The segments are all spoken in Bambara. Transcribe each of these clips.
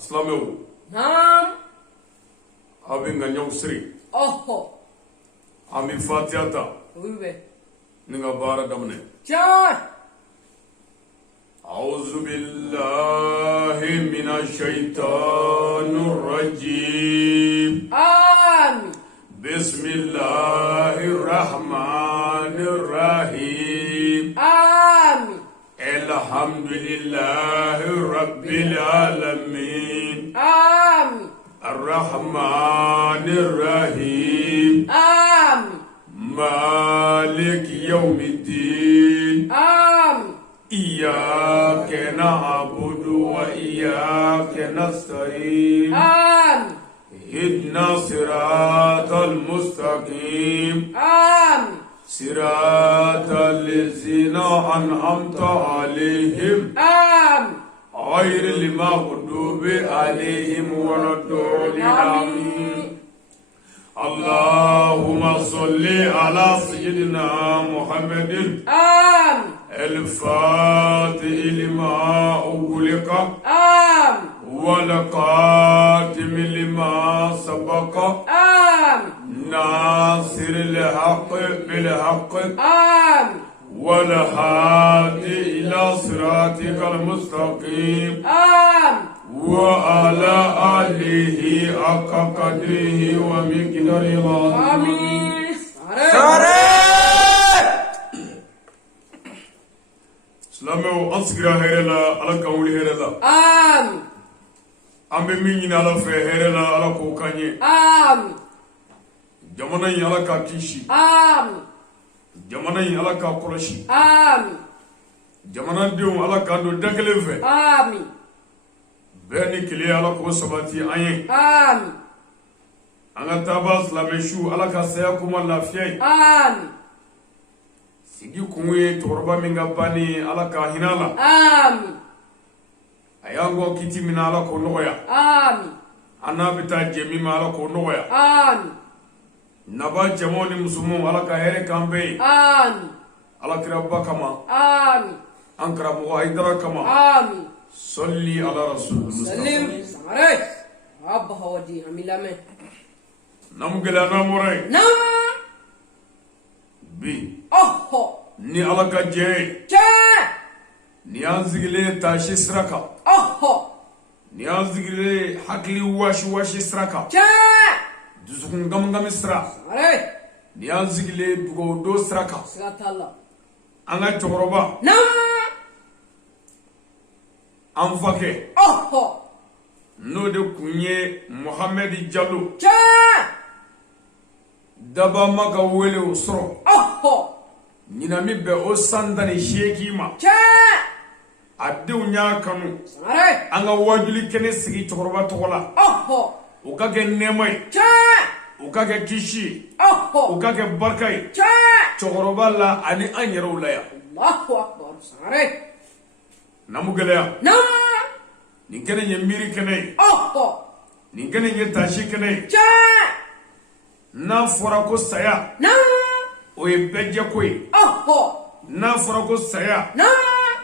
Islameu. Naam. Abi nga nyaw siri. Oho. Ami fatiyata. Oui, oui. Ninga bara damne. Tiens. أعوذ بالله من الشيطان الرجيم. آمين. بسم الله الرحمن الرحيم. آمين. الحمد لله رب العالمين. آمين. الرحمن الرحيم. آمين. مالك يوم الدين. آمين. إياك نعبد وإياك نستعين. آمين. اهدنا الصراط المستقيم. آمين. صراط الذين أنعمت عليهم آمين. غير المغضوب عليهم ولا الضالين. آمين. اللهم صل على سيدنا محمد آمين. الفاتح لما أغلق آمين. والقاتم لما سبق آمين. ناصر الحق بالحق آمين. والهادي إلى صراطك المستقيم آمين. وعلى آله حق قدره ومقداره العظيم. آمين. Islameu ansigira hɛrɛ la ala kan wuli hɛrɛ la. Amin. An bɛ min ɲini ala fɛ hɛrɛ la ala k'o kan ye. Amin. Jamana in ala k'a kisi. Amin. Jamana in ala k'a kɔlɔsi. Amin. Jamanadenw ala k'an don da kelen fɛ. Amin. Bɛɛ ni kelen ala k'o sabati an ye. Amin. An ka taaba silamɛ su ala ka saya kuma lafiya ye. Amin. Sigi kun ye cɛkɔrɔba min ka banni ala k'a hinɛ la. Amin. A y'an kɔ kiti min na ala k'o nɔgɔya. Amin. An n'a bɛ taa jɛ min ma ala k'o nɔgɔya. Amin. Naba cɛmanw ni musomanw ala ka hɛrɛ k'an bɛɛ ye. Amin. Alakiraba kama. Amin. An karamɔgɔ Hayidara kama. Amin. Sɔli ala rasul. Salim. Samare. Abba hawadi amilame. Namu gɛlɛya n'an bɔra ye. Nam. Bi. Oho. Ni ala ka jɛ ye. Tiɲɛ. Ni y'an sigilen taasi sira kan. Oho. Ni y'an sigilen hakili wasi sira kan. Tiɲɛ. Dusukun gamigami sira. Samare. Ni y'an sigilen dugawu don sira kan. Siga t'a la. An ka cɛkɔrɔba. Nam. An fakɛ. Oho. N'o de kun ye Mohamɛdi Jalo. Tiɲɛ. Daba ma ka wele o sɔrɔ. Oho. Ɲinan mi bɛn o san 18 ma. Tiɲɛ. A denw y'a kanu. Samare. An ka wajuli kɛnɛ sigi cɛkɔrɔba tɔgɔ la. Oho. O ka kɛ nɛɛma ye. Tiɲɛ. O ka kɛ kisi ye. Oho. O ka kɛ barika ye. Tiɲɛ. Cɛkɔrɔba la ani an yɛrɛw la yan. Allahu akbar. Samare. Namu gɛlɛya. Nam. Nin kɛnɛ ye miiri kɛnɛ ye. Oho. Nin kɛnɛ ye taasi kɛnɛ ye. Tiɲɛ. N'a fɔra ko saya. Nam. O ye bɛɛ jɛko ye. Oho. N'a fɔra ko saya. Nam.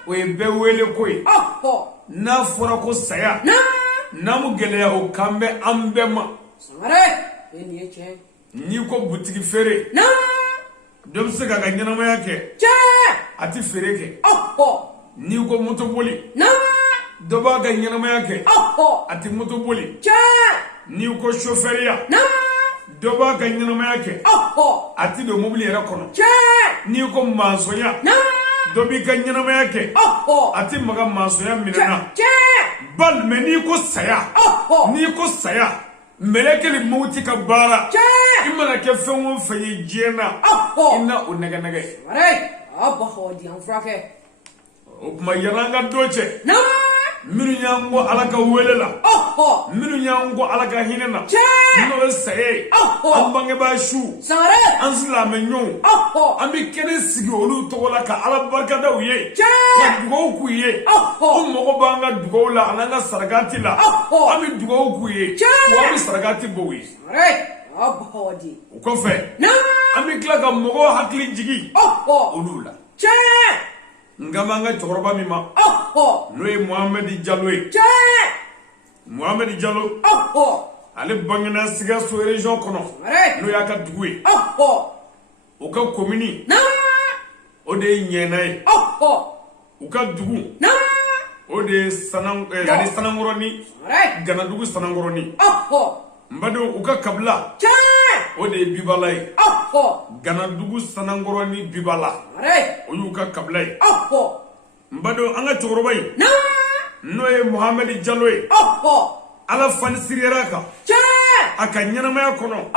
O ye bɛɛ wele ko ye. Oho. N'a fɔra ko saya. Nam. Namu gɛlɛya o kan bɛ an bɛɛ ma. Samare. Nin ye tiɲɛ. N'i ko butigi feere. Nam. Dɔ bɛ se k'a ka ɲɛnamaya kɛ. Tiɲɛ. A ti feere kɛ. Oho. N'i ko moto boli. Nam. Dɔ b'a ka ɲɛnamaya kɛ. Oho. A ti moto boli. Tiɲɛ. N'i ko chauffeuria. Nam. Dɔ b'a ka ɲɛnamaya kɛ. Oho. A ti don mobili yɛrɛ kɔnɔ. Tiɲɛ. N'i ko mansɔnya. Nam. Dɔ b'i ka ɲɛnamaya kɛ. Oho. A ti maga mansɔnya minɛn na. Tiɲɛ. Bali mɛ n'i ko saya. Oho. N'i ko saya. Mɛlɛkɛ ni mawuti ka baara. Tiɲɛ. I mana kɛ fɛn o fɛn ye diɲɛ na. Oho. I na o nɛgɛnɛgɛ. Samare. Abba hawadi an furakɛ. O tuma yan'an ka dɔ cɛ. Nam. Minnu y'an kɔ ala ka wele la. Oho. Minnu y'an kɔ ala ka hinɛ na. Tiɲɛ. N'o ye saya ye. Oho. An bangebaa su. Samare. An silamɛ ɲɔgɔnw. Oho. An bɛ kɛnɛ sigi olu tɔgɔ la ka ala barikada u ye. Tiɲɛ. Ka dugawu k'u ye. Oho. O mago b'an ka dugawu la an'an ka sarakati la. Oho. An bɛ dugawu k'u ye. Tiɲɛ. Wa an bɛ sarakati bɔ u ye. Samare. Abba hawadi. O kɔfɛ. Nam. An bɛ tila ka mɔgɔw hakili jigin. Oho. Olu la. Tiɲɛ. Nga b'an ka cɛkɔrɔba min ma. Oho. N'o ye Mohamɛdi Jalo ye. Tiɲɛ. Mohamed Diallo ale bangena Sikasso région kono no yaka duguye o ka commune o de Ɲɛna o ka dugu o de yani Sanangoroni Ganadugu Sanangoroni mbado o ka kabila o de Bibala ye Ganadugu Sanangoroni Bibala o y'u ka kabila ye mbado an ka cɛkɔrɔba ye n'o ye Mohamed Diallo ye ala fani siriyara kan a ka ɲɛnamaya kɔnɔ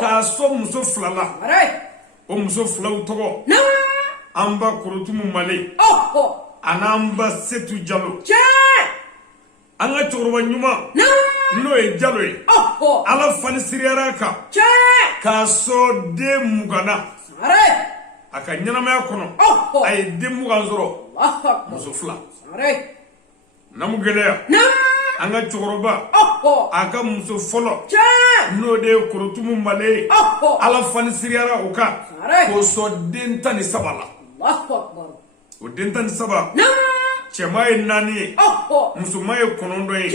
k'a sɔn muso fila la o muso filaw tɔgɔ an ba Korotumu Male a n'an ba Setu Diallo an ka cɛkɔrɔba ɲuman n'o ye Diallo ye ala fani siriyara kan k'a sɔn den 20 na a ka ɲɛnamaya kɔnɔ a ye den 20 sɔrɔ muso fila namu gɛlɛya an ka cɛkɔrɔba a ka muso fɔlɔ n'o de ye Korotumu Male ala fani siriyara o kan k'o sɔn den 13 la o den 13 cɛma ye 4 ye musoman ye 9 ye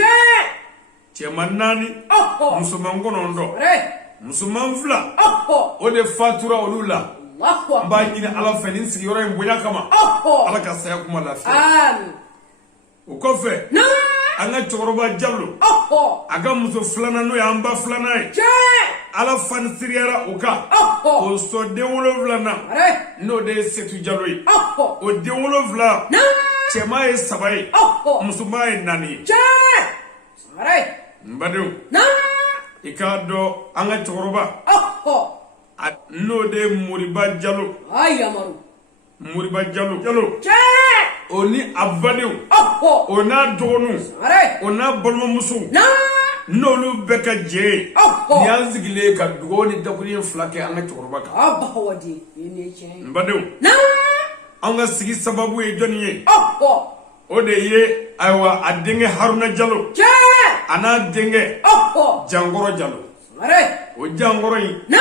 cɛma 4 musoman 9 musoman 2 o de fatura olu la n b'a ɲini ala fɛ nin sigiyɔrɔ in bonya kama ala ka saya kuma lafiya o kɔfɛ an ka cɛkɔrɔba Diallo a ka muso filanan n'o y'an ba filanan ye ala fani siriyara o kan o sɔn den 7 na n'o de ye Setu Diallo ye o den 7 cɛma ye 3 ye musoman ye 4 ye n badenw i k'a dɔn an ka cɛkɔrɔba n'o de ye Moriba Diallo Moriba Diallo o ni a badenw o n'a dɔgɔninw o n'a balimamusow n'olu bɛɛ ka jɛ ye ni y'an sigilen ka dugawu ni dakuru fila kɛ an ka cɛkɔrɔba kan n badenw an ka sigi sababu ye jɔnni ye o de ye ayiwa a denkɛ Haruna Diallo a n'a denkɛ Jankɔrɔ Diallo o Jankɔrɔ in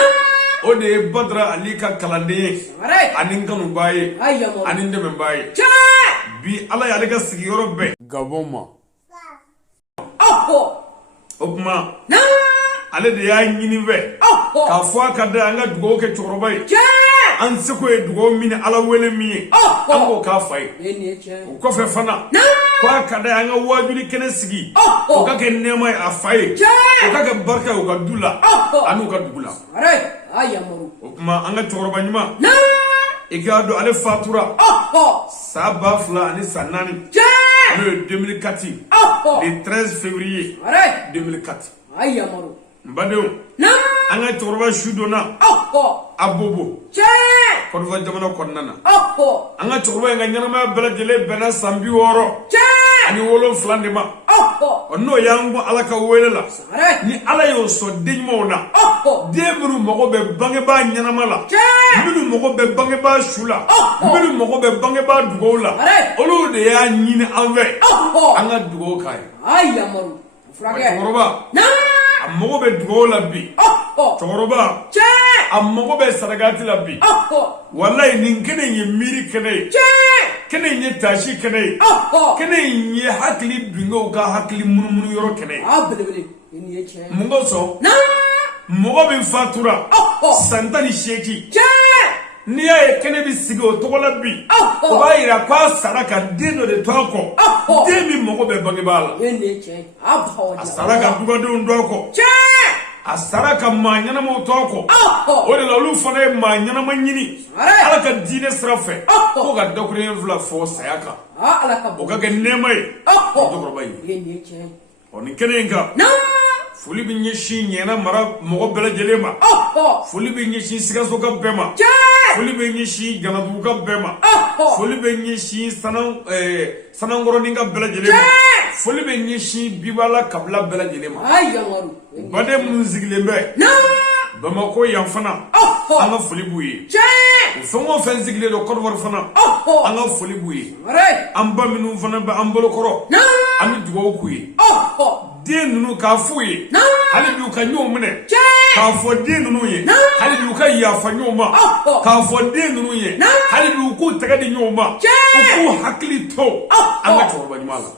o de ye Badara Ali ka kalanden ye ani kanuba ye ani dɛmɛba ye bi ala y'ale ka sigiyɔrɔ bɛɛ Gabon ma o kuma ale de y'a ɲini fɛ k'a fɔ a ka da an ka dugawu kɛ cɛkɔrɔba ye an seko ye dugawu min ala wele min ye an k'o k'a fa ye o kɔfɛ fana k'a ka da an ka wajuli kɛnɛ sigi o ka kɛ nɛɛma ye a fa ye o ka kɛ barika ye u ka du la ani u ka dugu la o kuma an ka cɛkɔrɔba ɲuman i k'a dɔn ale fatura san 2000 ani san 4 n'o ye 2004 le 13 février 2004 n badenw an ka cɛkɔrɔba su donna a Bobo Côte d'Ivoire jamana kɔnɔna na an ka cɛkɔrɔba in ka ɲɛnamaya bɛɛ lajɛlen bɛnna san 60 ani 7 de ma n'o y'an bɔ ala ka wele la ni ala y'o sɔn den ɲumanw na den minnu mago bɛ bangebaa ɲɛnama la minnu mago bɛ bangebaa su la minnu mago bɛ bangebaa dugawu la olu de y'a ɲini an fɛ an ka dugawu k'a ye cɛkɔrɔba a mago bɛ dugawu la bi cɛkɔrɔba a mago bɛ sarakati la bi walayi nin kɛnɛ in ye miiri kɛnɛ ye kɛnɛ in ye taasi kɛnɛ ye kɛnɛ in ye hakili dunkew ka hakili munumunu yɔrɔ kɛnɛ ye mun ka sɔn mɔgɔ min fatura san 18 n'i y'a ye kɛnɛ bɛ sigi o tɔgɔ la bi o b'a yira k'a sara ka den dɔ de to a kɔ den min mago bɛ bangebaa la a sara ka dugadenw to a kɔ a sara ka maa ɲɛnamaw to a kɔ o de la olu fana ye maa ɲɛnama ɲini ala ka diinɛ sira fɛ ko ka dakuruɲɛ 2 fɔ saya kan o ka kɛ nɛɛma ye o cɛkɔrɔba ye ɔ nin kɛnɛ in kan foli bɛ ɲɛsin Ɲɛna mara mɔgɔ bɛɛ lajɛlen ma foli bɛ ɲɛsin Sikaso ka bɛɛ ma foli bɛ ɲɛsin Ganadugu ka bɛɛ ma foli bɛ ɲɛsin Sanangoroni ka bɛɛ lajɛlen ma foli bɛ ɲɛsin Bibala kabila bɛɛ lajɛlen ma baden minnu sigilen bɛ Bamako yan fana an ka foli b'u ye o fɛn o fɛn sigilen don Côte d'Ivoire fana an ka foli b'u ye an ba minnu fana bɛ an bolokɔrɔ an bɛ dugawu k'u ye den ninnu k'a f'u ye hali bi u ka ɲɔgɔn minɛ k'a fɔ den ninnu ye hali bi u ka yafa ɲɔgɔn ma k'a fɔ den ninnu ye hali bi u k'u tɛgɛ di ɲɔgɔn ma u k'u hakili to an ka cɛkɔrɔba ɲuman la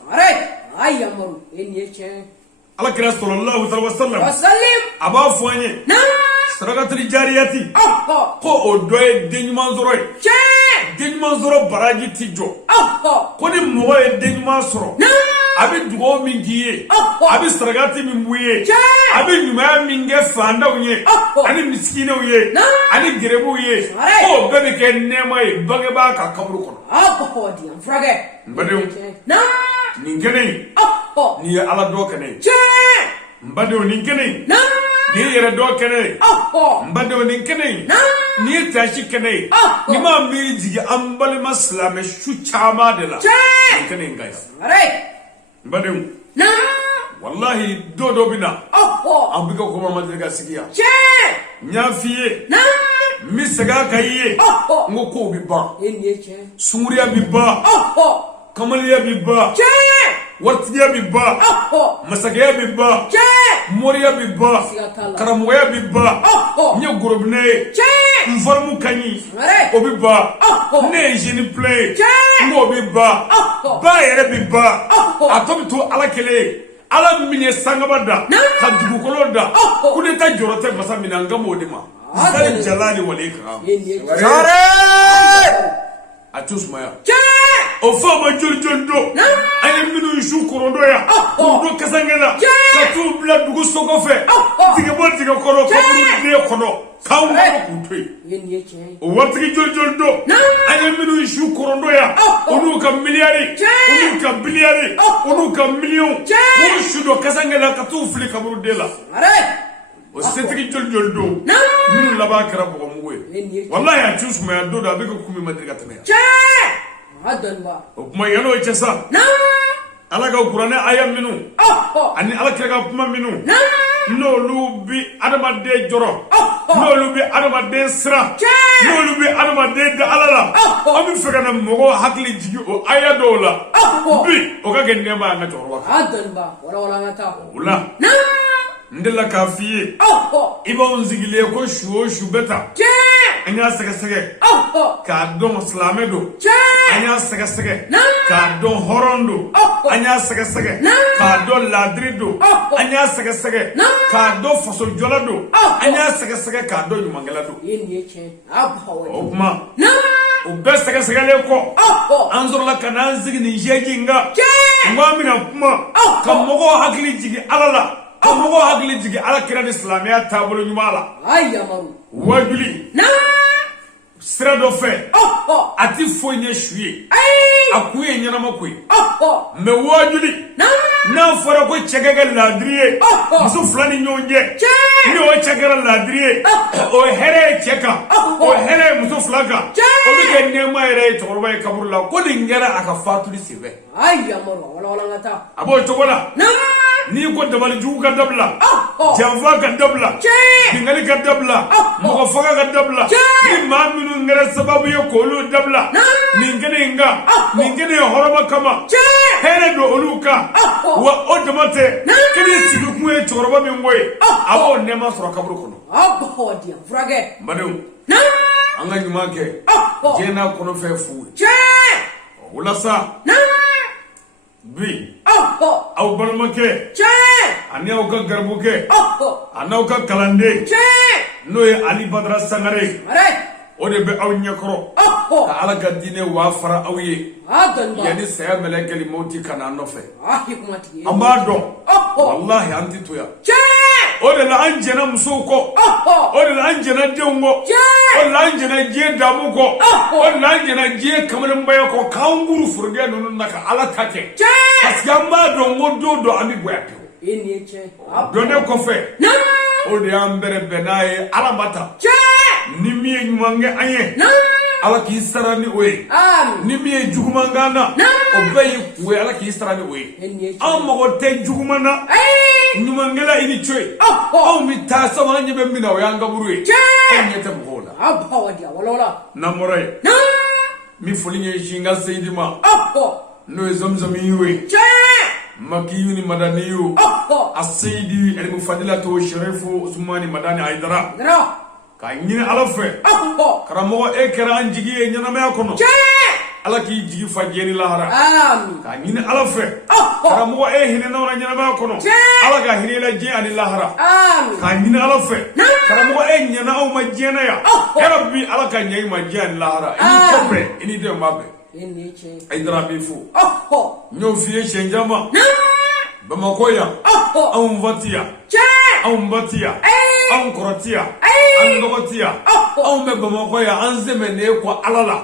ala kira sallallahu alaihi wasallam aba foanye sarakatul jariyati ko o doye denyuma zoro denyuma zoro baraji tijo ko ni mo ye denyuma soro abi dugo min giye abi sarakati min buye abi nyuma min ge fanda unye ani miskine uye ani gerebu uye ko bebe ke nema ye bange ba ka kaburu kono wadi am frage mbade ni ngene ni ala do kene mbade ni ngene ni yere do kene mbade ni kene ni tashi kene ni ma mi jigi ambali maslame shu chama de la ni kene guys mbade wallahi do bina ambika ko ma madriga sigiya nya fiye mi saga kaye ngoko bi ba sunguriya bi ba kamaliya bi ba wartiya bi ba masagaya bi ba moriya bi ba karamoya bi ba nye gorobne mformu kanyi obi ba ne jeni play ngo bi ba ba yere bi ba atobi to ala kele ala minye sangabada ka dugukolo da kudeta jorote masa minanga modima zari jalali wal ikram atusmaya o fama joljondo ay minu shukuro doya do kasangela ka tu bla dugu soko fe diga bon diga kono ko de kono kawo ko toy o watri joljondo ay minu shukuro doya onu ka miliyari onu ka biliyari onu ka million ko shudo kasangela ka tu fli kaburu de la o setri joljondo minu laba kara bo muwe wallahi atusma ya do da be ko kumi madriga tamaya Adonba. Kuma yano chesa. Ala ga Qur'an ayam minu. Ani ala kira kuma minu. No lubi adama de joro. No lubi adama de sra. No lubi adama de da alala. Ami fega na mogo hakli jigi o ayadola. Bi o ga gende ma na jorwa. Adonba. Wala ngata. Wala. Ndela kafiye. Iba unzigile ko shu beta. Anya sege ka don islamedo anya sege ka don horondo anya sege ka don ladrido anya sege ka don faso jolado anya sege ka don yumangelado o kuma o be sege le ko anzurla kana zigni jejinga ngwamina kuma ka mogo hakli jigi alala ka mogo hakli jigi ala kira islamiya tabulu nyumala ayamaru wajuli srado fe ati fonye shuye akuye nyana makwe me wajuli na fara ko chegega ladriye musu flani nyonje ni o chegera ladriye o here cheka o here musu flaga o bi nema ere torba e kaburla ko dingera aka fatuli sibe ayamaru wala ngata abo to wala ni ko dabal juga dabla java ka dabla dingali ka dabla mo faga ka dabla ni maminu ngere sababu yo kolu dabla ningene horoma kama hele do oluka wa odamate kini sigu kuwe choroba mi ngoy abo nema soro kaburu kono abo dia frage madam anga nyumake jena kono fe fu wala sa bi au balmake ani au ka garbuke ana au ka kalande no ye ali badra sangare o de be aw nyakoro ka ala gadine wa fara aw ye yani saya melekeli moti kana no fe amado wallahi anti toya o de la anjena musuko o de la anjena dengo o de la anjena je damuko o de la anjena je kamalin bayo ko kanguru furge nunu naka ala take asgamba dongo dodo ami boyate done ko fe o de ambere benaye ala bata ni miye nyumange anye ala ki sarani we ni miye jugumangana o bayi we ala ki sarani we amma ko te jugumana nyumangela ini chwe o mi tasa wanje be mina o yanga buruwe anye te mbola abba wadia wala namoray mi fulinye shinga sayidima no zamzam yiwe makiyuni madaniyu asayidi el mufadilatu sharifu usmani madani aidara ka nyine ala fe karamo e kera anjigi e nyana me akono ala k'i jigi fa jeni lahara Amin. ka ɲini ala fɛ karamɔgɔ hinɛ n'aw na ɲɛnamaya kɔnɔ ala ka hinɛ la diɲɛ ani lahara Amin. ka ɲini ala fɛ karamɔgɔ ɲɛna aw ma diɲɛna ya bi ala ka ɲɛ i ma diɲɛ ani lahara i ni kɔfɛ i ni den b'a bɛɛ Haidara b'i fo n y'o f'i ye siɲɛ caman Bamakɔ yan anw fa ti yan anw ba ti yan anw kɔrɔ ti yan an dɔgɔ ti yan anw bɛ Bamakɔ yan an sɛmɛnen kɔ ala la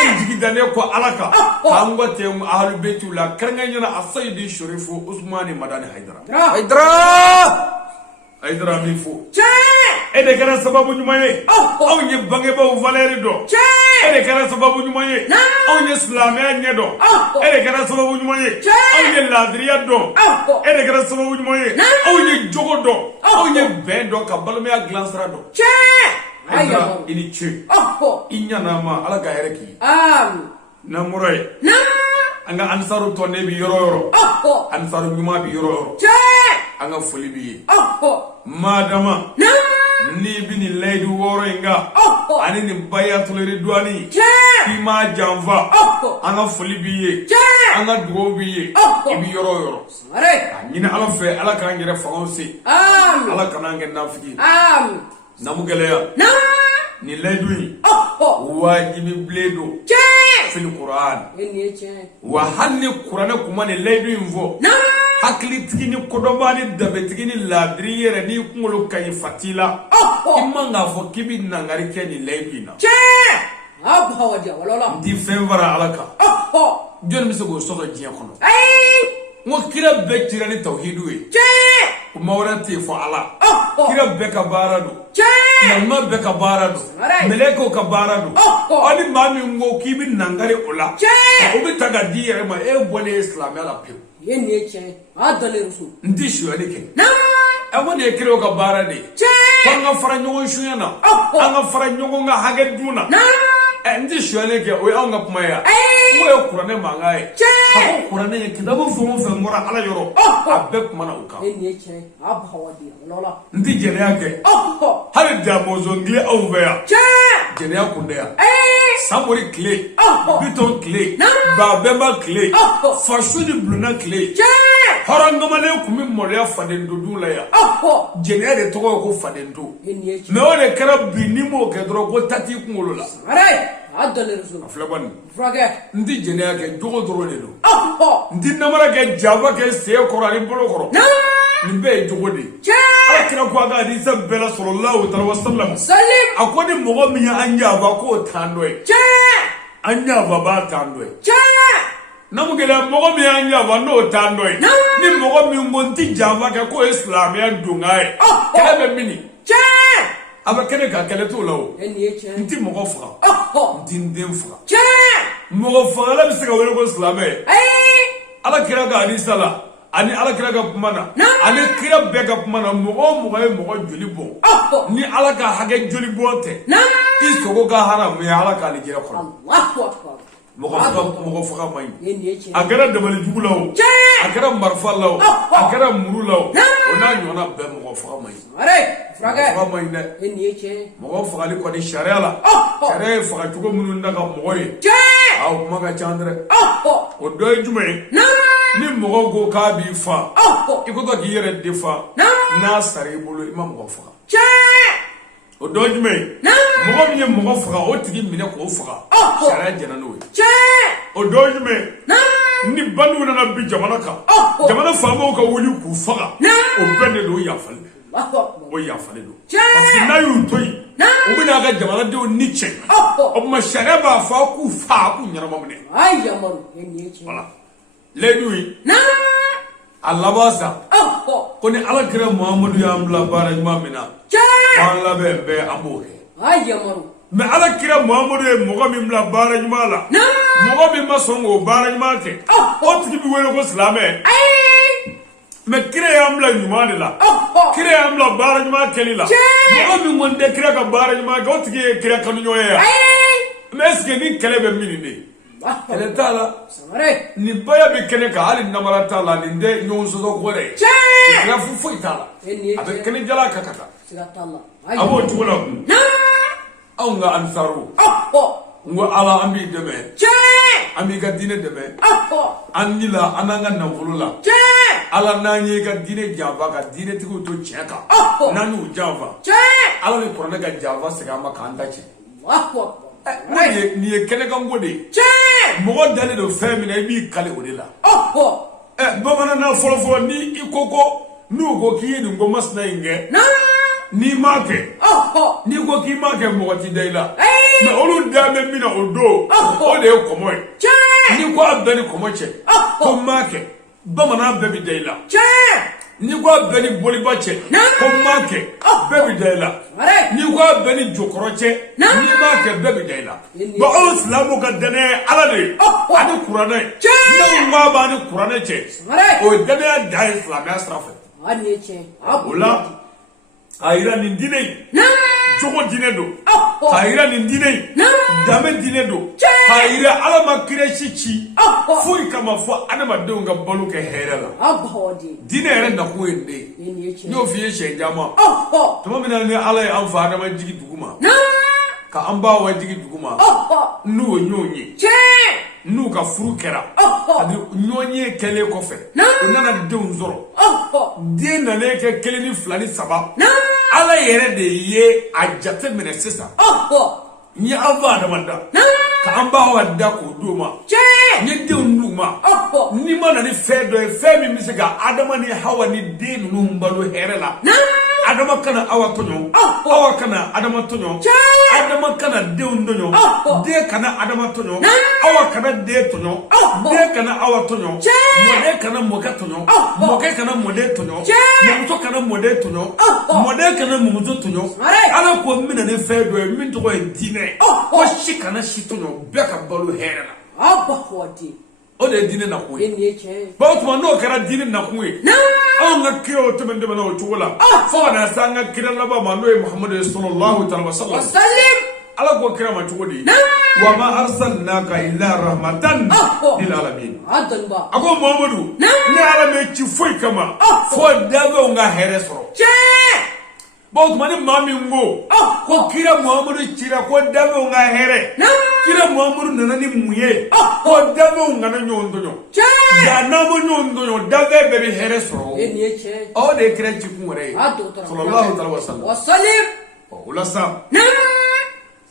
an jigi dannen kɔ ala kan k'an kɔ ten ahlu betiw la kɛrɛnkɛrɛnnen a Sayidi Sharifu Usmani Madani Haidara b'i fo e de kɛra sababu ɲuman ye anw ye bangebaaw valeur dɔn e de kɛra sababu ɲuman ye anw ye silamɛya ɲɛ dɔn e de kɛra sababu ɲuman ye anw ye laadiriya dɔn e de kɛra sababu ɲuman ye anw ye jogo dɔn anw ye bɛn dɔn ka balimaya dilan sira dɔn Haidara i ni ce i ɲana ma ala ka hɛrɛ k'i n'an bɔra ye an ka ansaru tɔnden bi yɔrɔ yɔrɔ ansaru ɲuman bi yɔrɔ yɔrɔ an ka foli b'i ye madama ni bi nin layidu wɔɔrɔ in kan ani nin bayatul ridwani k'i ma janfa an ka foli b'i ye an ka dugawu b'i ye i bi yɔrɔ yɔrɔ a ɲini ala fɛ ala k'an yɛrɛ fangaw se ala kan'an kɛ nafigi namu gɛlɛya nin layidu in wajibi bilen don fil Qur'an wa hali ni kuranɛ kuma nin layidu in fɔ hakilitigi ni kodɔnba ni danbetigi ni laadiri yɛrɛ n'i kunkolo ka ɲi fati la i man k'a fɔ k'i bɛ nangari kɛ nin layidu in na n ti fɛn fara ala kan jɔnni bɛ se k'o sɔrɔ diɲɛ kɔnɔ n ko kira bɛɛ cira ni tawhidu ye kuma wɛrɛ tɛ fɔ ala kira bɛɛ ka baara don ɲama bɛɛ ka baara don mɛlɛkɛw ka baara don ni maa min ko k'i bɛ nangari o la o bɛ ta ka di yɛrɛ ma e bɔlen ye silamɛya la pewu n ti suyali kɛ ko nin ye kiraw ka baara de ye k'an ka fara ɲɔgɔn sunya na an ka fara ɲɔgɔn ka hakɛ dun na n ti suyali kɛ o ye anw ka kuma ye yan o ye kuranɛ mankan ye a ko kuranɛ ye kitabu fɛn o fɛn bɔra ala yɔrɔ a bɛɛ kumana o kan n ti jɛnɛya kɛ hali damɔzɔn tile anw fɛ yan jɛnɛya kun tɛ yan Samori tile Bitɔn tile Babɛnba tile Faso ni Bulonna tile hɔrɔnkamanen kun bɛ maloya Fadento dun la yan jɛnɛya de tɔgɔ ye ko Fadento mais o de kɛra bi ni m'o kɛ dɔrɔn ko ta t'i kunkolo la a filɛ bani n ti jɛnɛya kɛ jogo dɔrɔn de don n ti namara kɛ janfa kɛ sen kɔrɔ ani bolo kɔrɔ nin bɛɛ ye jogo de ye ala kira ko a ka hadisa bɛɛ la sallallahu alaihi wasallam a ko ni mɔgɔ min ye an janfa k'o t'an dɔ ye an janfa b'a t'an dɔ ye namu gɛlɛya mɔgɔ min y'an janfa n'o t'an dɔ ye ni mɔgɔ min ko n ti janfa kɛ k'o ye silamɛya donkan ye kɛlɛ bɛ mini a bɛ kɛnɛ ka kɛlɛ t'o la o n ti mɔgɔ faga n ti n den faga mɔgɔ fagala bɛ se ka wele ko silamɛ ala kira ka hadisa la ani ala kira ka kuma na ani kira bɛɛ ka kuma na mɔgɔ o mɔgɔ ye mɔgɔ joli bɔn ni ala ka hakɛ joli bɔn tɛ i sogo ka haramu ye ala k'ale jɛrɛ kɔnɔ mɔgɔ faga man ɲi a kɛra dabalijugu la o a kɛra marifa la o a kɛra muru la o n'a ɲɔgɔnna bɛɛ mɔgɔ faga man ɲi faga man ɲi dɛ mɔgɔ fagali kɔni sariya la sariya ye faga cogo minnu da ka mɔgɔ ye o kuma ka ca dɛ o dɔ ye jumɛn ye ni mɔgɔ ko k'a b'i fa i ko to k'i yɛrɛ defa n'a sara i bolo i ma mɔgɔ faga o dɔ ye jumɛn ye mɔgɔ min ye mɔgɔ faga o tigi minɛ k'o faga sariya jɛna n'o ye o dɔ ye jumɛn ye ni bandiw nana bi jamana kan jamana faamaw ka wuli k'u faga o bɛɛ de don o yafalen o yafalen don parce que n'a y'u to yen u bɛ n'a ka jamanadenw ni cɛ o tuma sariya b'a fɔ a k'u fa a k'u ɲɛnama minɛ voilà layidu yi a laban sa ko ni ala kira Muhamadu y'an bila baara ɲuman min na k'an labɛn bɛɛ an b'o kɛ mais ala kira Muhamadu ye mɔgɔ min bila baara ɲuman la mɔgɔ min ma sɔn k'o baara ɲuman kɛ o tigi bɛ wele ko silamɛ mais kira y'an bila ɲuman de la kira y'an bila baara ɲuman kɛli la mɔgɔ min kɔni tɛ kira ka baara ɲuman kɛ o tigi ye kira kanuɲɔgɔn ye yan mais est ce que ni kɛlɛ bɛ min de kɛlɛ t'a la nin baya bɛ kɛnɛ kan hali namara t'a la nin tɛ ɲɔgɔn sɔsɔ ko dɛ kɛlɛ foyi t'a la a bɛ kɛnɛ jala kan ka taa a b'o cogo la kun anw ka ansaru ngo ala ambi deme Tiens. ami ga dine deme Oh. anila ananga nangulula Tiens. ala nanye ga dine java ga dine tigo to cheka Oh. nanu java Tiens. ala ni korona ga java sega ma kanda che Oh. ni ye kene kan gode Tiens. mo dale do femina bi kale odela Oh. bamana na folo ni ikoko nu go ki ni go masna inge No. ni make Oh. ni go ki make mo ti deila Hey. na olu dame mina odo o de komo Tiens. ni ko abeni komo che Oh. ko make bamana bebi deila Tiens. ni ko abeni boliba che ko make bebi deila Arrête. ni ko abeni jokoro che ni make bebi deila ba o islamu ga dane ala de ani qur'ane ni ma ba ni qur'ane che Arrête. o dane da islamu asrafe Ani tiens. ola ayira ni dine No. jogo dine do Oh. ayira ni dine dame dine do ayira ala makire chichi foi kama fo adama de nga bolu ke herela Abodi. dine ere na ko ende Ni tiens. ni ofiye she jama Oh. to mina ne ala an fa adama jigi duguma No. ka an ba wa jigi duguma Oh. nu onyonyi Tiens. nu ka furu kera adi nyonyi kele ko fe onana de unzoro Oh. de na ne ke kele ni flani saba No. ala yere de ye a jate mene sisa Oh. ni ava da manda No. ka an ba wa da ko do ma Tiens. ni de nduma Oh. ni ma na ni fe do fe mi mi se ga adama ni hawa ni de nu mbalo herela No. adama kana awa tonyo awa kana adama tonyo adama kana de ndonyo de kana adama tonyo awa kana de tonyo de kana awa tonyo mode kana moka tonyo moke kana mode tonyo muto kana mode tonyo mode kana muto tonyo ala ko mina ne fe do min to ko dine ko shi kana shi tonyo be ka balu herela Abodi. o de dine na ko Ni tiens. ba tuma no kara dine na ko an ga kiro to men de bana o tugola fo na sanga kira na ba ma no Muhammad sallallahu alaihi wasallam Sallim. ala ko kira ma tugodi wa ma arsalnaka illa rahmatan lil alamin Adan ba. ako Muhammadu ni ala me ci foi kama fo dago nga here soro Tiens. ba tuma ni mami ngo ko kira Muhammadu kira ko dago nga here kira Muhammadu nana ni muye ko dago nga na nyondo nyo Tiens. ya na mo nyondo nyo dago be here soro Ni tiens. o de kira ci kun wore sallallahu alaihi wasallam Wasallim. wala sa No.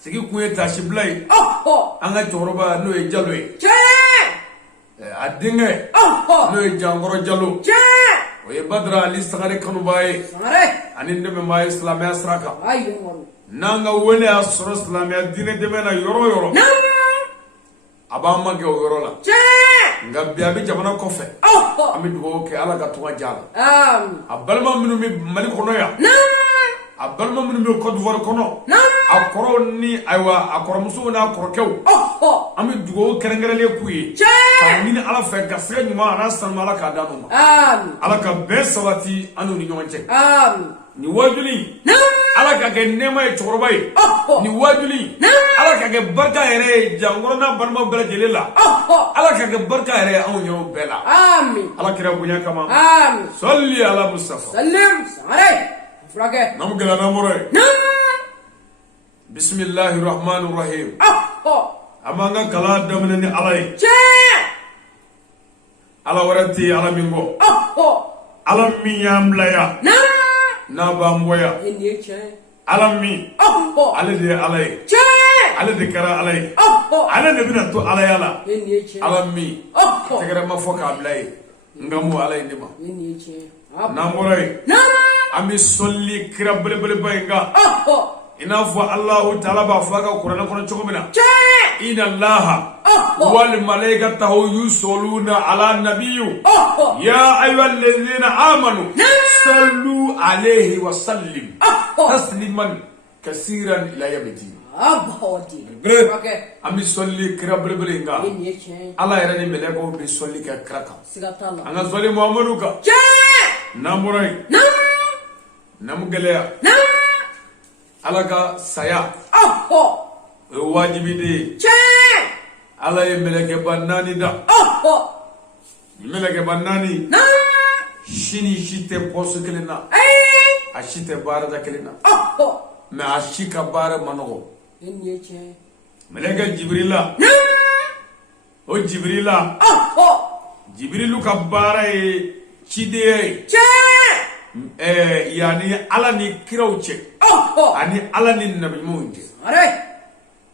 sigi kun ye tashi blai Oh. an ga joroba no ye jalo ye Tiens. a dinge Oh. no ye jangoro jalo Tiens. o ye badra ali sagare kanu baye Arrête. ani ndeme ma islamia sraka Aïe, mon. nanga wele a soro islamia dine deme na yoro yoro No. aba ma ge o yoro la Tiens. nga biabi jamana kofe Oh. ami dugo ke ala ka tuwa jala Um. a balma minu mi mali kono ya No. a balma minu mi Côte d'Ivoire kono No. a koro ni aywa a koro muso na koro kew Oh. ami dugo kerengerele kuyi Tiens. ka ɲini ala fɛ garisɛgɛ ɲuman ana sanuma ala k'a d'anu ma ala ka bɛn sabati anu ni ɲɔgɔn cɛ ni wajuli ala ka kɛ nɛɛma ye cɛkɔrɔba ye ni wajuli ala ka kɛ barika yɛrɛ ye jankɔrɔ n'a balimaw bɛɛ lajɛlen la ala ka kɛ barika yɛrɛ ye anw yɛrɛw bɛɛ la ala kɛra bonya kama sɔli ala mustafa Salim. Arrête. Furakɛ. namu gɛlɛya namɔrɔ ye bisimilahi rahmani rahim an b'an ka kalan daminɛ ni ala ye Tiens. ala wɛrɛ tɛ ala min kɔ ala min y'an bila yan No. n'a b'an bɔ yan Ni tiens. ala min ale de ye ala ye Tiens. ale de kɛra ala ye ale de bɛna to alaya la Ni tiens. ala min tɛgɛrɛ ma fɔ k'a bila ye nka mu ala ye ne ma Ni tiens. n'an bɔra yen No. an bɛ sɔli kira belebeleba in kan i n'a fɔ alahu taala b'a fɔ a ka kuranɛ kɔnɔ cogo min na inna allaha wal malaikatahu yusalluna ala nabiyyu ya ayyuhallazina amanu sallu alayhi wa sallim tasliman kaseeran ila yawmiddin Abodi. an bɛ sɔli kira belebele in kan Ni tiens. ala yɛrɛ ni mɛlɛkɛw bɛ sɔli kɛ kira kan Sigatala. an ka sɔli muhamadu kan Tiens. n'an bɔra yen No. n'an gɛlɛya No. ala ka saya Oh. o ye wajibi de ye Tiens. ala ye mɛlɛkɛba naani da Oh. mɛlɛkɛba naani No. si ni si tɛ pɔsi kelen na Hey. a si tɛ baarada kelen na Oh. mɛ a si ka baara ma nɔgɔ Ni tiens. Meleke Jibrila. O Jibrila. Jibrilu ka baara ye ciden ye. Yani Ala ni kiraw cɛ. Ani Ala ni nabiɲumanw cɛ.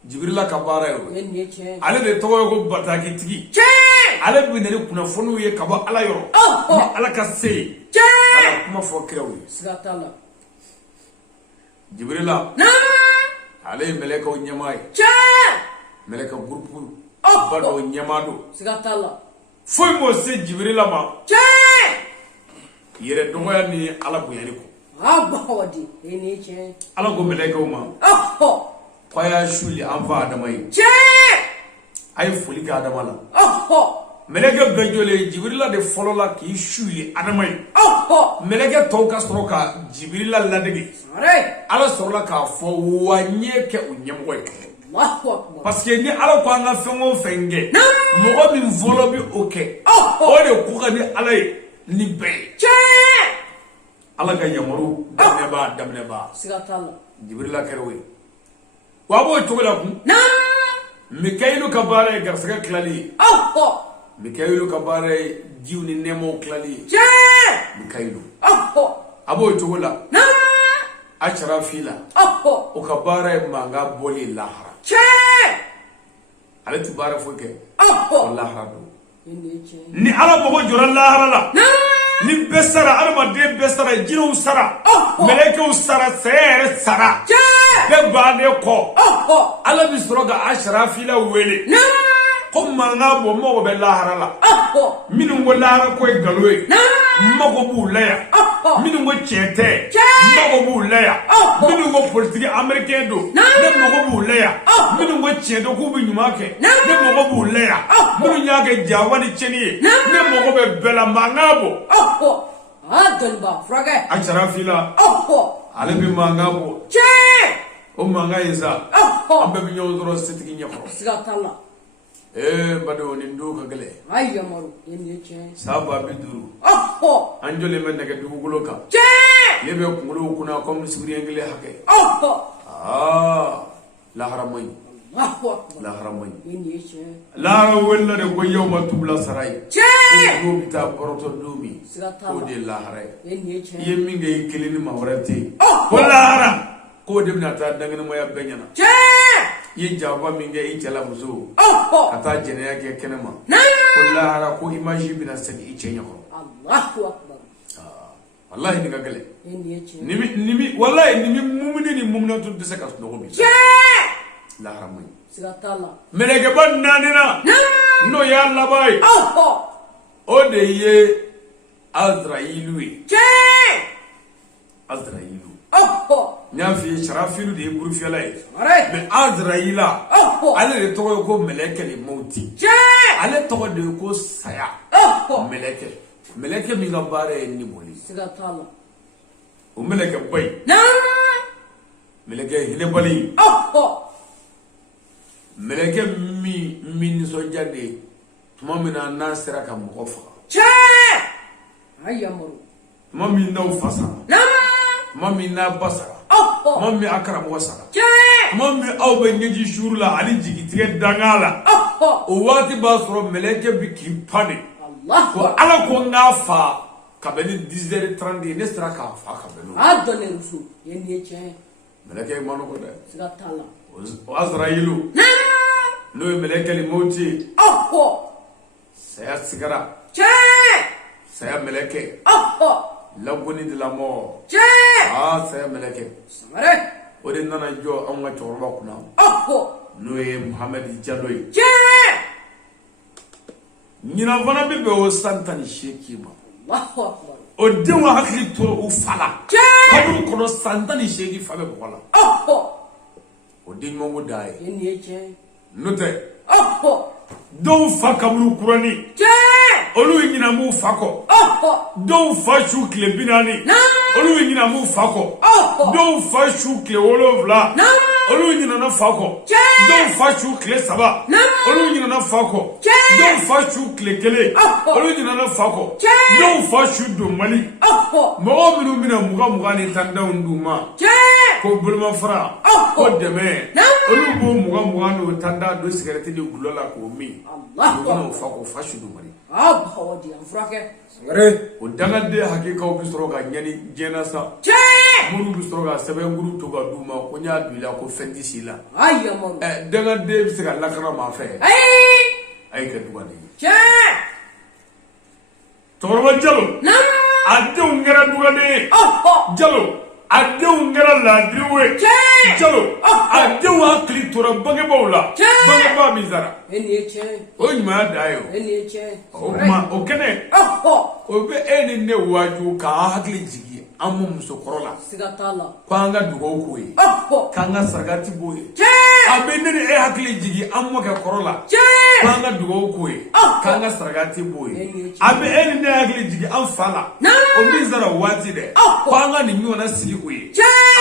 Jibrila ka baara ye. Ale de tɔgɔ ye ko bataki tigi. Ale bɛ na ni kunnafoniw ye ka bɔ Ala yɔrɔ. Ni Ala ka se ye. Ala kuma fɔ kiraw ye. Siga t'a la. Jibrila. Ale ye mɛlɛkɛw ɲɛmaa ye. Mɛlɛkɛ gurupu ba dɔ ɲɛmaa don. Siga t'a la. Foyi m'o se Jibrila ma. Yɛrɛ dɔgɔya ni Ala bonyani kɔ. Ala ko mɛlɛkɛw ma. K'a y'a suli an fa Adama ye. A ye foli kɛ Adama la. Mɛlɛkɛ bɛɛ jɔlen Jibrila de fɔlɔ la k'i suli Adama ye. Mɛlɛkɛ tɔw ka sɔrɔ ka Jibrila ladege. Ala sɔrɔla k'a fɔ wa n ye kɛ o ɲɛmɔgɔ ye. Parce que ni Ala ko an ka fɛn o fɛn kɛ, mɔgɔ min fɔlɔ bi o kɛ, o de ko ka di Ala ye ni bɛɛ ye. Ala ka yamaru daminɛba. Siga t'a la. Jibrila kɛra o ye. Wa a b'o cogo la kun. Mikayilu ka baara ye garisɛgɛ tilali ye. Mikayilu ka baara ye jiw ni nɛɛmaw tilali ye. Mikayilu. A b'o cogo la. A Sarafila. O ka baara ye mankan bɔli lahara. Ale ti baara foyi kɛ. O lahara don. Ni Ala mago jɔra lahara la. Ni bɛɛ sara, adamaden bɛɛ sara, jinɛw sara, mɛlɛkɛw sara, saya yɛrɛ sara. Bɛɛ bannen kɔ. Ala bi sɔrɔ ka a Sarafila wele. Ko mankan bɔ mago bɛ lahara la. Minnu ko lahara ko ye nkalon ye. Mago b'u la yan. Minnu ko tiɲɛ tɛ. Mago b'u la yan. Minnu ko politiki américain don. Ne mago b'u la yan. Minnu ko tiɲɛ don k'u bɛ ɲuman kɛ. Ne mago b'u la yan. Minnu y'a kɛ jawa ni tiɲɛni ye. Ne mago bɛ bɛɛ la mankan bɔ. A Sarafila. Ale bɛ mankan bɔ. O mankan ye sa. An bɛɛ bɛ ɲɔgɔn sɔrɔ setigi ɲɛkɔrɔ. Siga t'a la. Badenw nin don ka gɛlɛn. San 50. An jɔlen bɛ nɛgɛ dugukolo kan. Ne bɛ kunkolo kunna comme sibiri kelen hakɛ. Lahara man ɲi. Lahara man ɲi. Lahara wele de ko yawma tubla sarai. O don bɛ taa bɔrɔtɔ don min. O de ye lahara ye. I ye min kɛ i kelen ni maa wɛrɛ tɛ yen. Ko lahara k'o de bɛna taa danganamaya bɛɛ ɲɛna. I ye janfa min kɛ i cɛla muso ka taa jɛnɛya kɛ kɛnɛma. Ko lahara ko image bɛna segin i cɛ ɲɛkɔrɔ. Wallahi nin ka gɛlɛn. Wallahi ni mumini ni muminatu tɛ se ka sunɔgɔ bi. Lahara man ɲi. Mɛlɛkɛba 4 n'o y'a laban ye. O de ye Azrayilu ye. Azrayilu. N y'a f'i ye Sarafilu de ye burufiyɛla ye. Mais Azrayila ale de tɔgɔ ye ko mɛlɛkɛ le mawuti. Ale tɔgɔ de ye ko saya. Mɛlɛkɛ min ka baara ye ni boli. O mɛlɛkɛ ba in. Mɛlɛkɛ hinɛbali. Mɛlɛkɛ min nisɔndiya de ye tuma min na n'a sera ka mɔgɔ faga. Tuma min n'aw fa sara. Tuma min n'a ba sara. Tuma min a karamɔgɔ sara. Tuma min aw bɛ ɲɛji suuru la ani jigitigɛ danga la. O waati b'a sɔrɔ mɛlɛkɛ bi k'i pan de. Ko Ala ko n k'a fa kabini 10h30 ye ne sera k'a fa kabini. Mɛlɛkɛ ma nɔgɔ dɛ. O Azrayilu n'o ye mɛlɛkɛ le mawuti ye. Saya sigara. Saya mɛlɛkɛ. Lagoni de la mort. Saya mɛlɛkɛ. O de nana jɔ anw ka cɛkɔrɔba kunna. N'o ye Muhamɛdi Jalo ye. Ɲinan fana bɛ bɛn o san 18 ma. O denw hakili tora u fa la. Kaburu kɔnɔ san 18 fa bɛ bɔgɔ la. O den ɲuman ko da ye. N'o tɛ. Dɔw fa kaburu kurani. Olu ye ɲinan b'u fa kɔ. Dɔw fa su tile 40. Olu ye ɲinan b'u fa kɔ. Dɔw fa su tile 7. Olu ɲinana fa kɔ. Dɔw fa su tile 3. Olu ɲinana fa kɔ. Dɔw fa su tile 1. Olu ɲinana fa kɔ. Dɔw fa su don Mali. Mɔgɔ minnu bɛna 20 ni tantanw d'u ma. ko bulma fara ko deme olu bo muga no tanda do sigareti de gulola ko mi Allah ko fa ko fashu do mari hawadi amfrake ngare o danga de hakika o bisoro ga nyani jena sa muru bisoro ga sebe nguru to ga duma ko nya dula ko fendi sila ayya maru danga de bisira lakara ma fe ay ka duwani torba jalo ade ungara dugane jalo ade ungara ladriwe jalo ade wa kli tora bange bawla bange ba bizara o nyima dayo o ma o kene o be eni ne waju ka hakli jigi amu muso korola sigatala kwanga dugo kuyi kanga sagati boye abe ne hakli jigi amu ka korola kwanga dugo kuyi kanga sagati boye abe eni ne hakli jigi am fala o bizara wati de kwanga ni nyona sili kuyi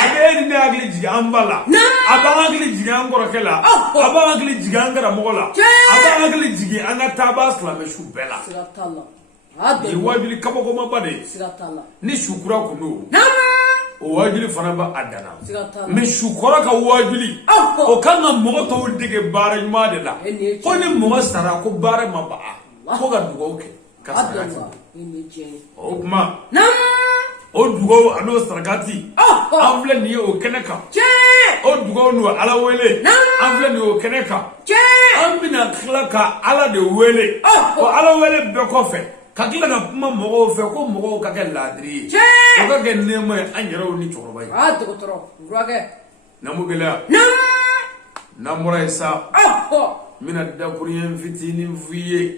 abe eni ne hakli jigi am bala aba hakli jigi an gorokela aba hakli jigi an gara mogola aba hakli jigi an taba slame shu bela sigatala ni wajuli kabako mabade ni shukura kuno o wajuli fana ba adana me shukura ka wajuli o kanga mogo to dige bara nyuma de la ko ni mogo sara ko bara maba ko ga dugo ke ka sarati o kuma o dugo ado sarati avle ni o keneka o dugo no ala wele avle ni o keneka ambina klaka ala de wele o ala wele be ko fe kakila na kuma mogo fe ko mogo ka ke ladri o ka ke nemo anjero ni choroba yi dokotoro urage namugela namura isa mina da kuriyen fitini vuye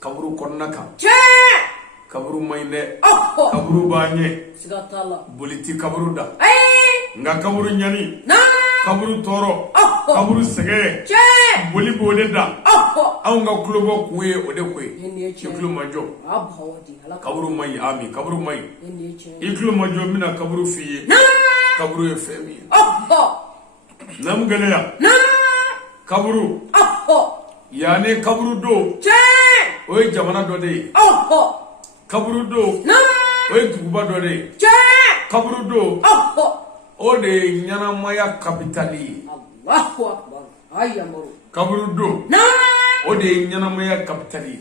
kaburu konnaka kaburu mainde kaburu banye sigatala boliti kaburu da nga kaburu nyani kaburu toro kaburu sege boli bode da anga klubo kuye ode kuye iklu majo kaburu mai ami kaburu mai iklu majo mina kaburu fiye kaburu efemi nam galeya kaburu yani kaburu do oy jamana do de kaburu do oy duguba do de kaburu do o de nyana maya kapitali Allahu akbar ayya maru kaburu do o de nyana maya kapitali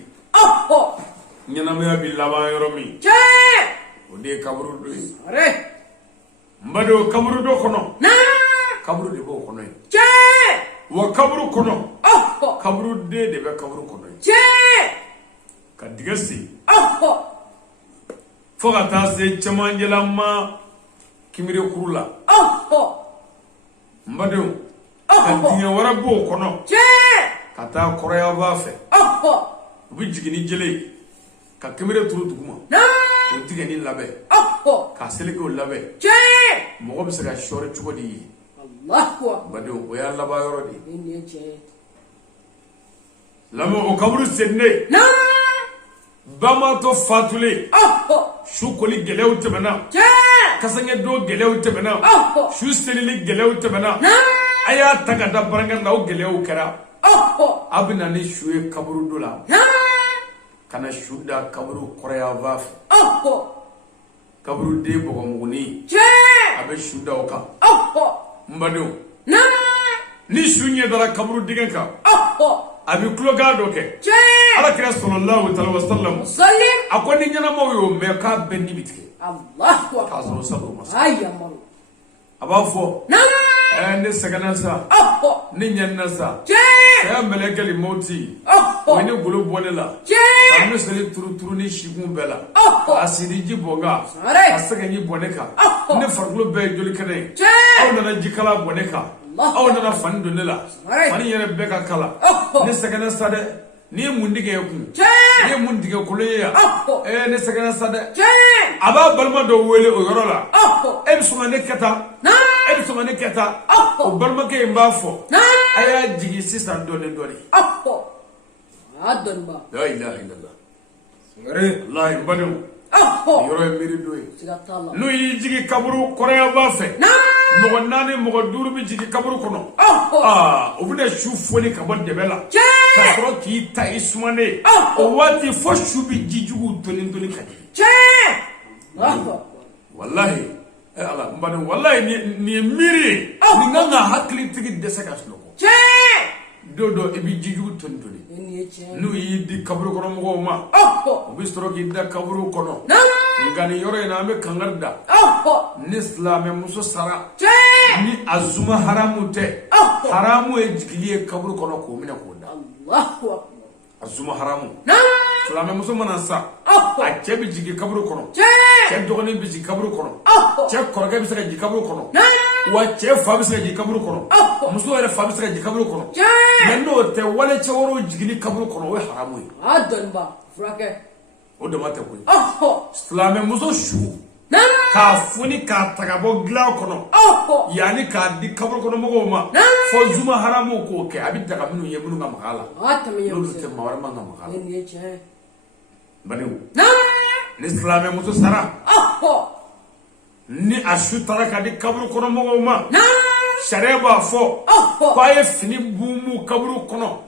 nyana maya bi laba yoromi o de kaburu do are mbado kaburu do kono kaburu de bo kono wa kaburu kono kaburu de be kaburu kono ka digasi fo ka ta se chamanjela ma kimire kurula mbado kantinya wara bo kono kata koroya ba fe bu jigini jele ka kimire turu duguma ko digani labe ka seleke o labe mo ko se ka shore chugodi Allahu akbar mbado o ya laba yoro di lamo o kaburu senne bama to fatule shukoli gelew temena kasanya do gelew temena shu selili gelew temena aya takada baranga na gelew kara abina ni shuwe kaburu dola kana shuda kaburu korea vaf kaburu de bogomuguni abe shuda oka mbado ni shunye dara kaburu digenka abi kloga doke ala kira sallallahu alaihi wasallam akoni nyana mawo me ka benni bitike Allahu akbar kazo sabo mas ayya maru abafo ne saganasa ni nyanasa ya melekeli moti woni gulu bonela kanu sele turu ni shigun bela asidi jibonga asaka ni boneka ne farglo be joli kane aw na jikala boneka aw na fando nela fani yere be ka kala ne saganasa de ni mundige ku ni mundige kuleya ne saganasa de aba balma do wele o yorola e suma ne keta e suma ne keta o balma ke mbafo aya jigi sisan dole adonba la ilaha illallah ngare allah mbadu yoro miri doy no yi jigi kaburu korea bafe mo nane mo duru bi jigi kaburu kono o bude shu foni kabon debela ka fro ki ta ismane o wati fo shu bi jijugu tonin kadi wallahi ala mbani wallahi ni miri ni nganga hakli tigi dese ka sunoko dodo ebi jiju tondoni nu yidi kaburu kono mo ma obi stroki da kaburu kono ngani yore na me kangarda ni islam muso sara ni azuma haramu te haramu e jigiliye kaburu kono ko mina ko da Allahu akbar azuma haramu islam muso manasa a cebi jigi kaburu kono ce dogoni bi jigi kaburu kono ce korga bi saka jigi kaburu kono wa ce fa bi saka jigi kaburu kono muso yare fa bi saka jigi kaburu kono nando te wala ce woro jigili kaburu kono we haramu yi adon ba frake o de mate ko islam muso shu ka funi ka tagabo gla kono yani ka di kaburu kono mo ma fo zuma haramu ko ke abi daga minu ye minu ga makala atamiyo te mawar manga makala ni ce bani l'islam muso sara ni ashu taraka di kaburu kono mo ma sharia ba fo paye fini bumu kaburu kono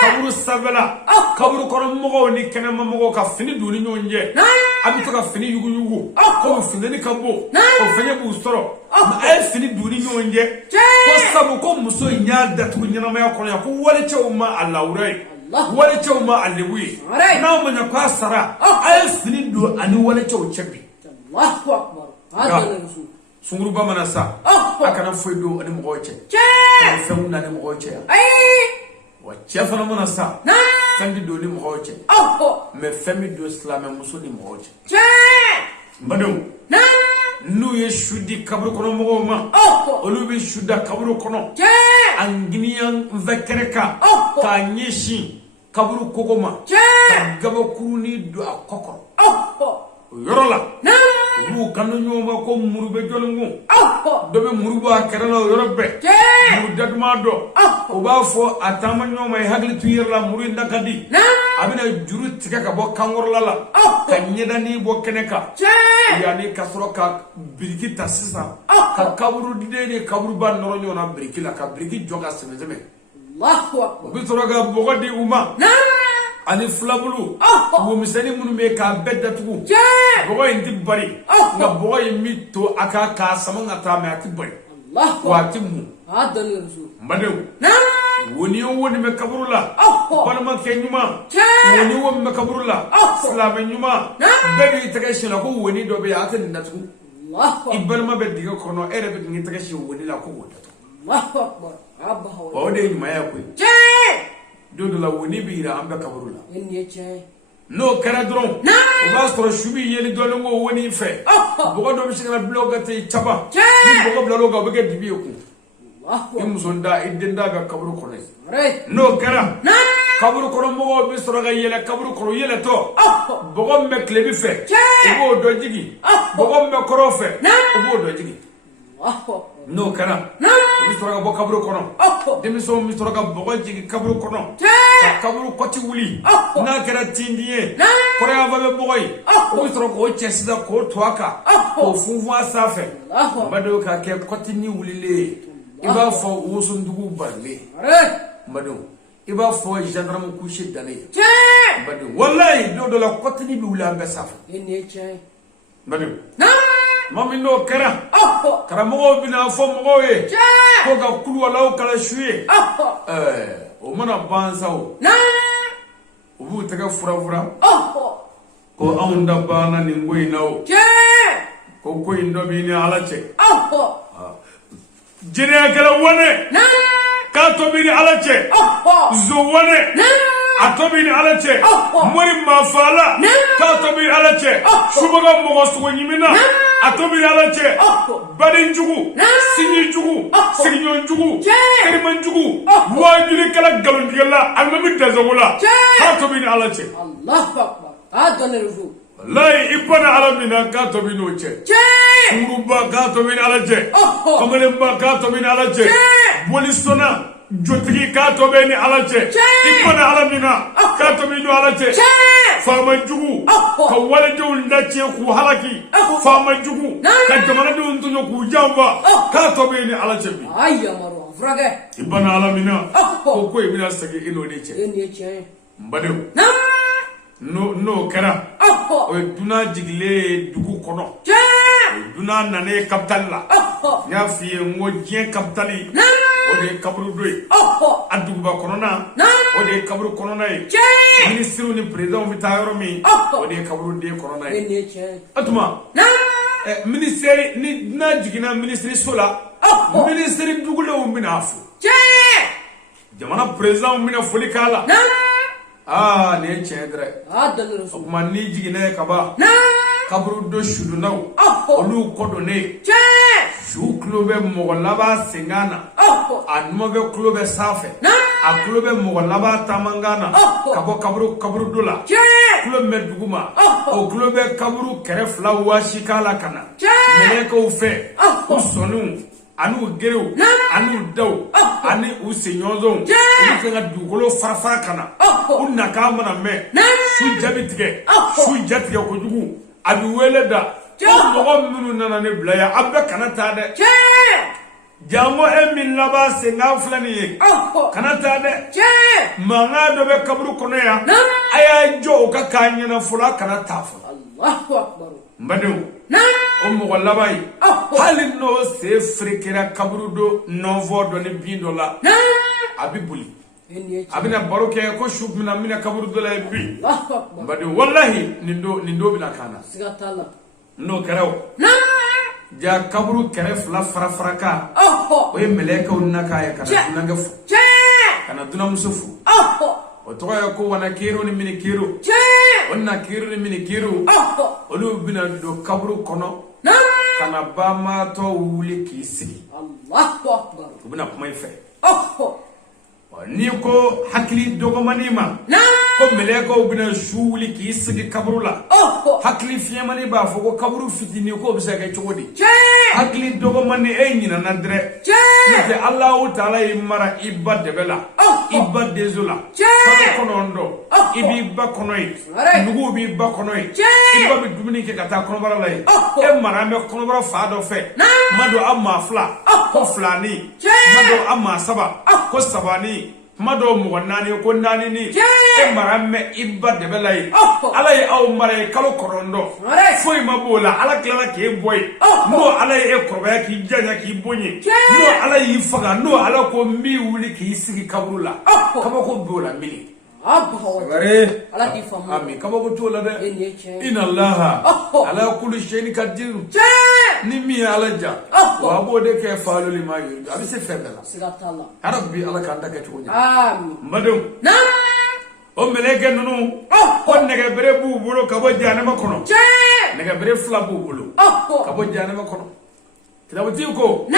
kaburu savela kaburu kono mo ni kenema mo ka fini duni nyonje abi to ka fini yugu yugu ko fini ni kabo ko fini bu storo ay fini duni nyonje ko sabu ko muso nya datu nyina ma kono ya ko wale chawma allahurai wale chawma allewi na mo nya kwa sara ay fini do ani wale chaw chebi Allahu akbar hada rasul sunguru ba mana sa akana foi do ani mo che femu na ni mo che wa che fa mana sa fendi do ni mo che me femi do islam muso ni mo che mbadum nu ye shudi kabru kono mo ma olu bi shuda kabru kono anginiyan vekereka ka nyeshi kabru kokoma gaba kuruni do akokoro yorola mu kanu nyoma ko murube jolngu dobe muruba kerala yorobe mu dadma do o ba fo atama nyoma e hagli tuyirla muri ndakadi abina juru tika ka bo kangorla la ka nyedani bo keneka yani kasro ka biriki tasisa ka kaburu dide kaburu ban noro nyona biriki la ka biriki joga semezeme Allahu akbar bi toroga bogodi uma ani flabulu wo misani munu me ka bedda tugu bogo indi bari nga bogo yimi to aka ka sama ngata me ati bari Allah wa timu adan rasul mbadew woni me kaburula banama ke nyuma woni me kaburula salama nyuma bebi tagashi la ko woni do be ati ndatu Allah ibalma be diga kono ere be ngi tagashi woni la ko wondato Allah akbar abba wa de nyuma ya ko dodo la woni bira amba kaburula no kara dron o ba stro shubi yeli dolo ngo woni fe bogo do bishira bloga te chaba bogo bloga be gedi bi ku Allah sonda idenda ga kaburu kono no kara kaburu kono mo be stro ga yele kaburu kono yele to bogo me klebi fe o do jigi bogo me koro fe o do jigi no kara mistroga bo kaburu kono demiso mistroga bogo jigi kaburu kono kaburu koti wuli na kara tindiye kore ava be bogoy mistroga o chesida ko toaka ko funfu asafe mbado ka ke koti ni wulile iba fo wosundugu barle mbado iba fo gendarme couché dale mbado wallahi do la koti ni bi wula be safa mbado mami no kara kara mo bina fo mo ye ko ga kulu wala kala shuye o mana banza o bu taga fura ko aunda bana ni ngoy nawo ko ko indo bi ni alache jine kala wone ka to bi ni alache zo wone atobi ni alache mori mafala ka to bi alache shubaga mo so nyimina atobi ni alache badin jugu sinyi jugu sinyon jugu keriman jugu wajuri kala galon digala almami tazawula ka to bi ni alache Allahu akbar adana rufu wallahi ibana alamina ka to bi no che suruba ka to bi ni alache kamalamba ka to bi ni alache bolisona jotigi ka to be ni alache ibana alamina ka to bi no alache fama jugu ka wala dewul ndache ku halaki fama jugu ka jamana de unto ku jamba ka to be ni alache bi ayya maro frage ibana alamina ko ko ibina sage ino de che mbade no kara o duna jigle dugu kono duna nane capital la nya fi ngo jien capital o de kaburu doy aduba konona o de kaburu konona ministre ni président vitayoro mi o de kaburu de konona atuma ministère ni na jigina ministre sola ministre dugule o minafu jamana président mina foli kala ne chedre kuma ni jigina kaba kaburu do shudunaw olu kodone shu klobe mogolaba sengana anmobe klobe safe a klobe mogolaba tamangana kabo kaburu dola klobe duguma o klobe kaburu kerefla washikala kana meleko fe usonu anu gerew anu daw ani usenyozo usenga dugolo farfara kana unna kamana me shu jabitige ko dugu abi wele da o minu nana ne blaya abbe kana ta de jamo emin laba senga fulani ye kana ta de manga do be kabru kono ya aya jo ka kanyana fula kana ta fula Allahu akbar mbadu o mo labai halin no se frikira kabru do novo do ne bindo la abi buli abina baroke ko shubmina mina kabru do la bi mbadu wallahi nindo bina kana sigatala no karaw ja kabru keref la faraka o meleka unaka ya kana nangafu kana duna musufu o to ya ko wana kiro ni mini kiro onna kiro ni mini kiro olu bina do kabru kono kana bama to wuli kisi Allahu akbar bina kuma ife ni ko hakli dogo manima ko meleka ubina shuli ki sigi kaburu la hakli fiyamani ba fo ko kaburu fitini ko bisa ga chogodi hakli dogo mani nyina na dre ne Allah taala imara ibade bela ibade zula ko konondo ibi ba konoy nugu bi ba konoy iba bi dumini ke kata kono bara lay e mara me kono bara fa do fe mado amma fla ko flani mado amma saba ko sabani mado mo nani ko nani ni e maramme ibba de belay alay aw mare kalo korondo foi mabola ala kala ke boy no alay e korba ki janya ki bonye no alay faga no ala ko mi wuli ki sigi kabrula kama ko bola mini abare ala di famu ami kama ko tola de inna allaha ala kulli shay'in qadir ni mi ala ja wa bode ke falu li mayu abi se febela sigatalla rabbi ala kan daga to nya amin madum na o meleke nunu o nege bere bu bulo kabo jane makono nege bere fla bu bulo kabo jane makono tilabati ko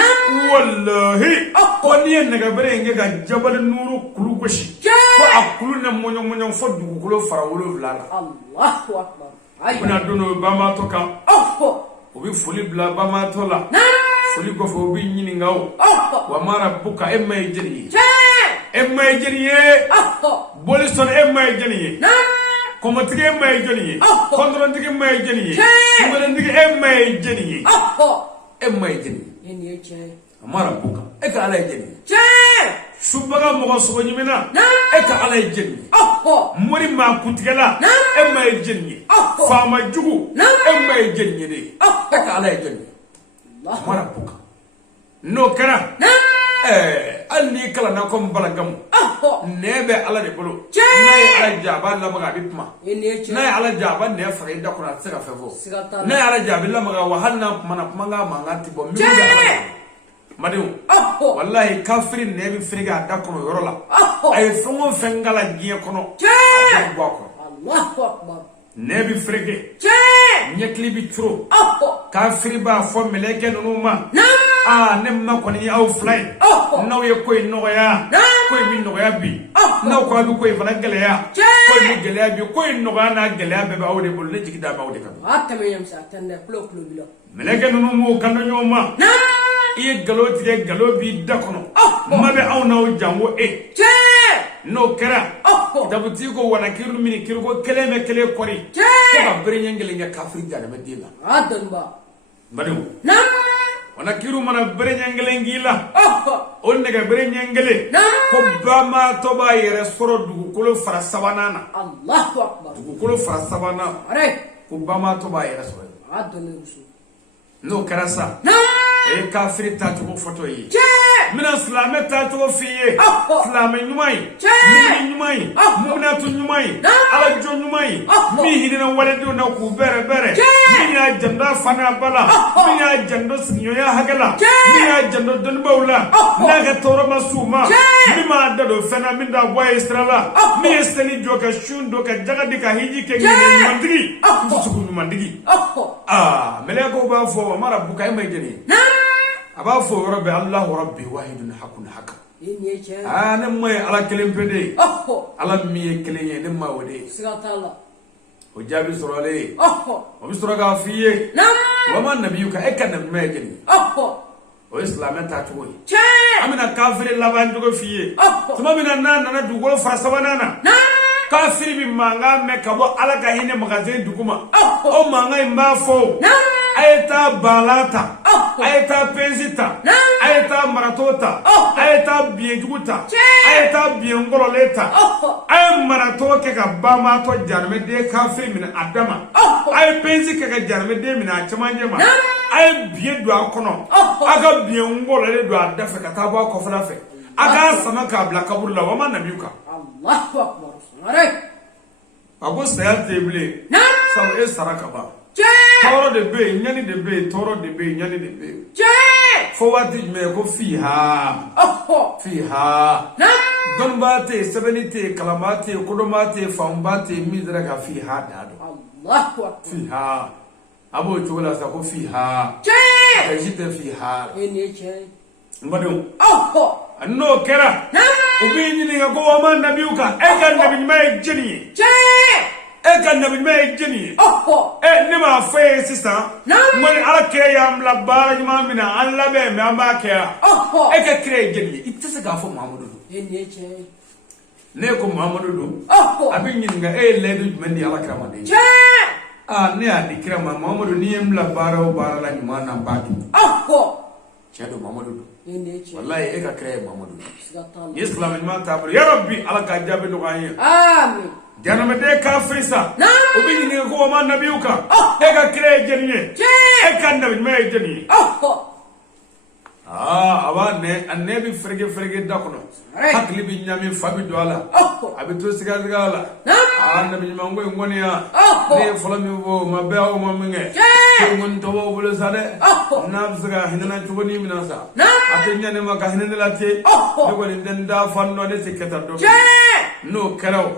wallahi ko ni nege bere nge ga jabal nuru kulu goshi ko akulu na monyo fo dugulo farawolo vlala Allahu akbar ay kuna dono bama to kan obi fuli bla bama to la fuli ko fo bi nyini ngaw wa mara buka emay jeri bolison emay jeri komo tige emay jeri kontrol tige emay jeri ngore tige emay jeri eni eche mara buka e ka ala jeri subaga mo so nyimina e ka ala jeri mori ma kutigala emay jeri fama jugu emay jeri de e ka ala jeri mara buka no kara anni kala na ko balagamu nebe ala de bolo nay ala jaba la maga bitma nay ala jaba ne fare da kura sega fefo nay ala jaba la maga wa hanna mana manga tibo mi ala madu wallahi kafirin ne bi friga da kono yorola ay fongo fengala giye kono Allahu akbar ne bi frege nyekli bi tro kafiri ba fo meleke numa ne ma koni aw fly no ye koy no ya koy mi no ya bi no ko bi koy fana gele ya koy mi gele ya bi koy no ga na gele ya be ba awde bol ne jigida ba awde kan atame yam sa tanne klo bi lo meleke nunu mo kando nyoma iye galo tire galo bi da kono mabe aw na o jango no kera dabuti ko wana kiru mini kiru ko keleme kele kori ko ka bere nyengele nya kafri jana medila adanba badu wana kiru mana bere nyengele ngila on daga bere nyengele ko bama to ba yere soro dugu kolo fara sabanana Allahu akbar dugu kolo fara sabana are ko bama to ba yere soro adone rusu no karasa e kafiri ta to foto yi mina islame ta to fiye islame nyumai nyumai mumna to nyumai ala jo nyumai mi hidina wala do na ku bere mi ya janda fana bala mi ya jando sinyo ya hagala mi ya jando don bawla na ga toro masuma mi ma da do fena mi da boy estrala mi esteli jo ka shundo ka jagadi ka hiji ke ni mandigi su mandigi mele ko ba fo mara buka mai jeni aba fo rabbi allah rabbi wahidun hakun haka ana mai ala kelen pede ala mi kelen ye ne ma wode sigatala o jabi sorale o bi soroga fiye wa man nabiyuka ekana mai jeni o islam ta tuwo amina kafiri laban jogo fiye tuma mina na dugo farsabanana kafiri bi manga me kabo ala ka hine magazin duguma o manga imba fo ayeta balata ayeta penzita ayeta maratota ayeta bienjuguta ayeta biengololeta ay marato ke ka bama to jarme de kafiri min adama ay penzi ke ka jarme de min a chamanje ma ay biedu akono aga biengolole do adafe ka tabo ko fala fe aga sama ka bla kabur la wama nabiyuka Allahu akbar mare ago sayal tebule saw e saraka ba toro de be nyani de be toro de be nyani de be fo wati me ko fiha don bate sebenite kalamate kodomate fambate midra ka fiha dado Allahu akbar fiha abo jola sa ko fiha jite fiha ene che mbado no kera ubi nyini ga ko ma nabiyuka e kan nabi mai jini e kan nabi mai jini ne ma fe sister mon ala ke yam la bara ma mina alla be me amba ke e ka kre jini itse ga fo mamudu ene che ne ko mamudu do abin nyini ga e ledu mendi ala krama de ne a dikira mamudu ni yam la bara o bara la nyuma na baki chedo mamudu wallahi e ka kre mamudu islam ma tabro ya rabbi ala ka jabe do ganye amin janama de kafrisa obi ni ko ma nabiyuka e ka kre jeniye e kan nabi me jeniye abane annabi frege dakono hakli bi nyami fabi do ala abitu siga ala annabi mango ngoni ya ne folo mi bo ma be o ma minge ngon to bo bulu sade nabsga hinana tuboni minasa atenya ne maka hinana lati ko ni denda fanno de sikata do no karaw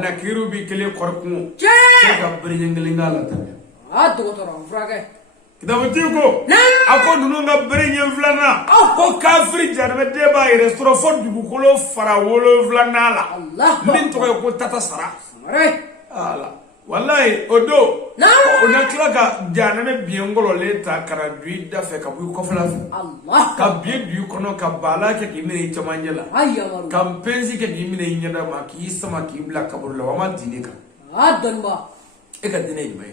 na kiru bi kele korku ka bari ngala ta doctor frage kidabutiko ako nunu nga bari nyevlana ko kafri jarbe de ba restaurant fo dugukolo fara wolo vlana la min to ko tata sara ala wallahi odo ona klaka janame biengolo leta kara dui da fe ka bu ko fala Allah ka bi du kono ka bala ke kimene chamanjela ka mpenzi ke kimene nyada ma ki sama ki bla kabur la wama dinika adon ba e ka dine mai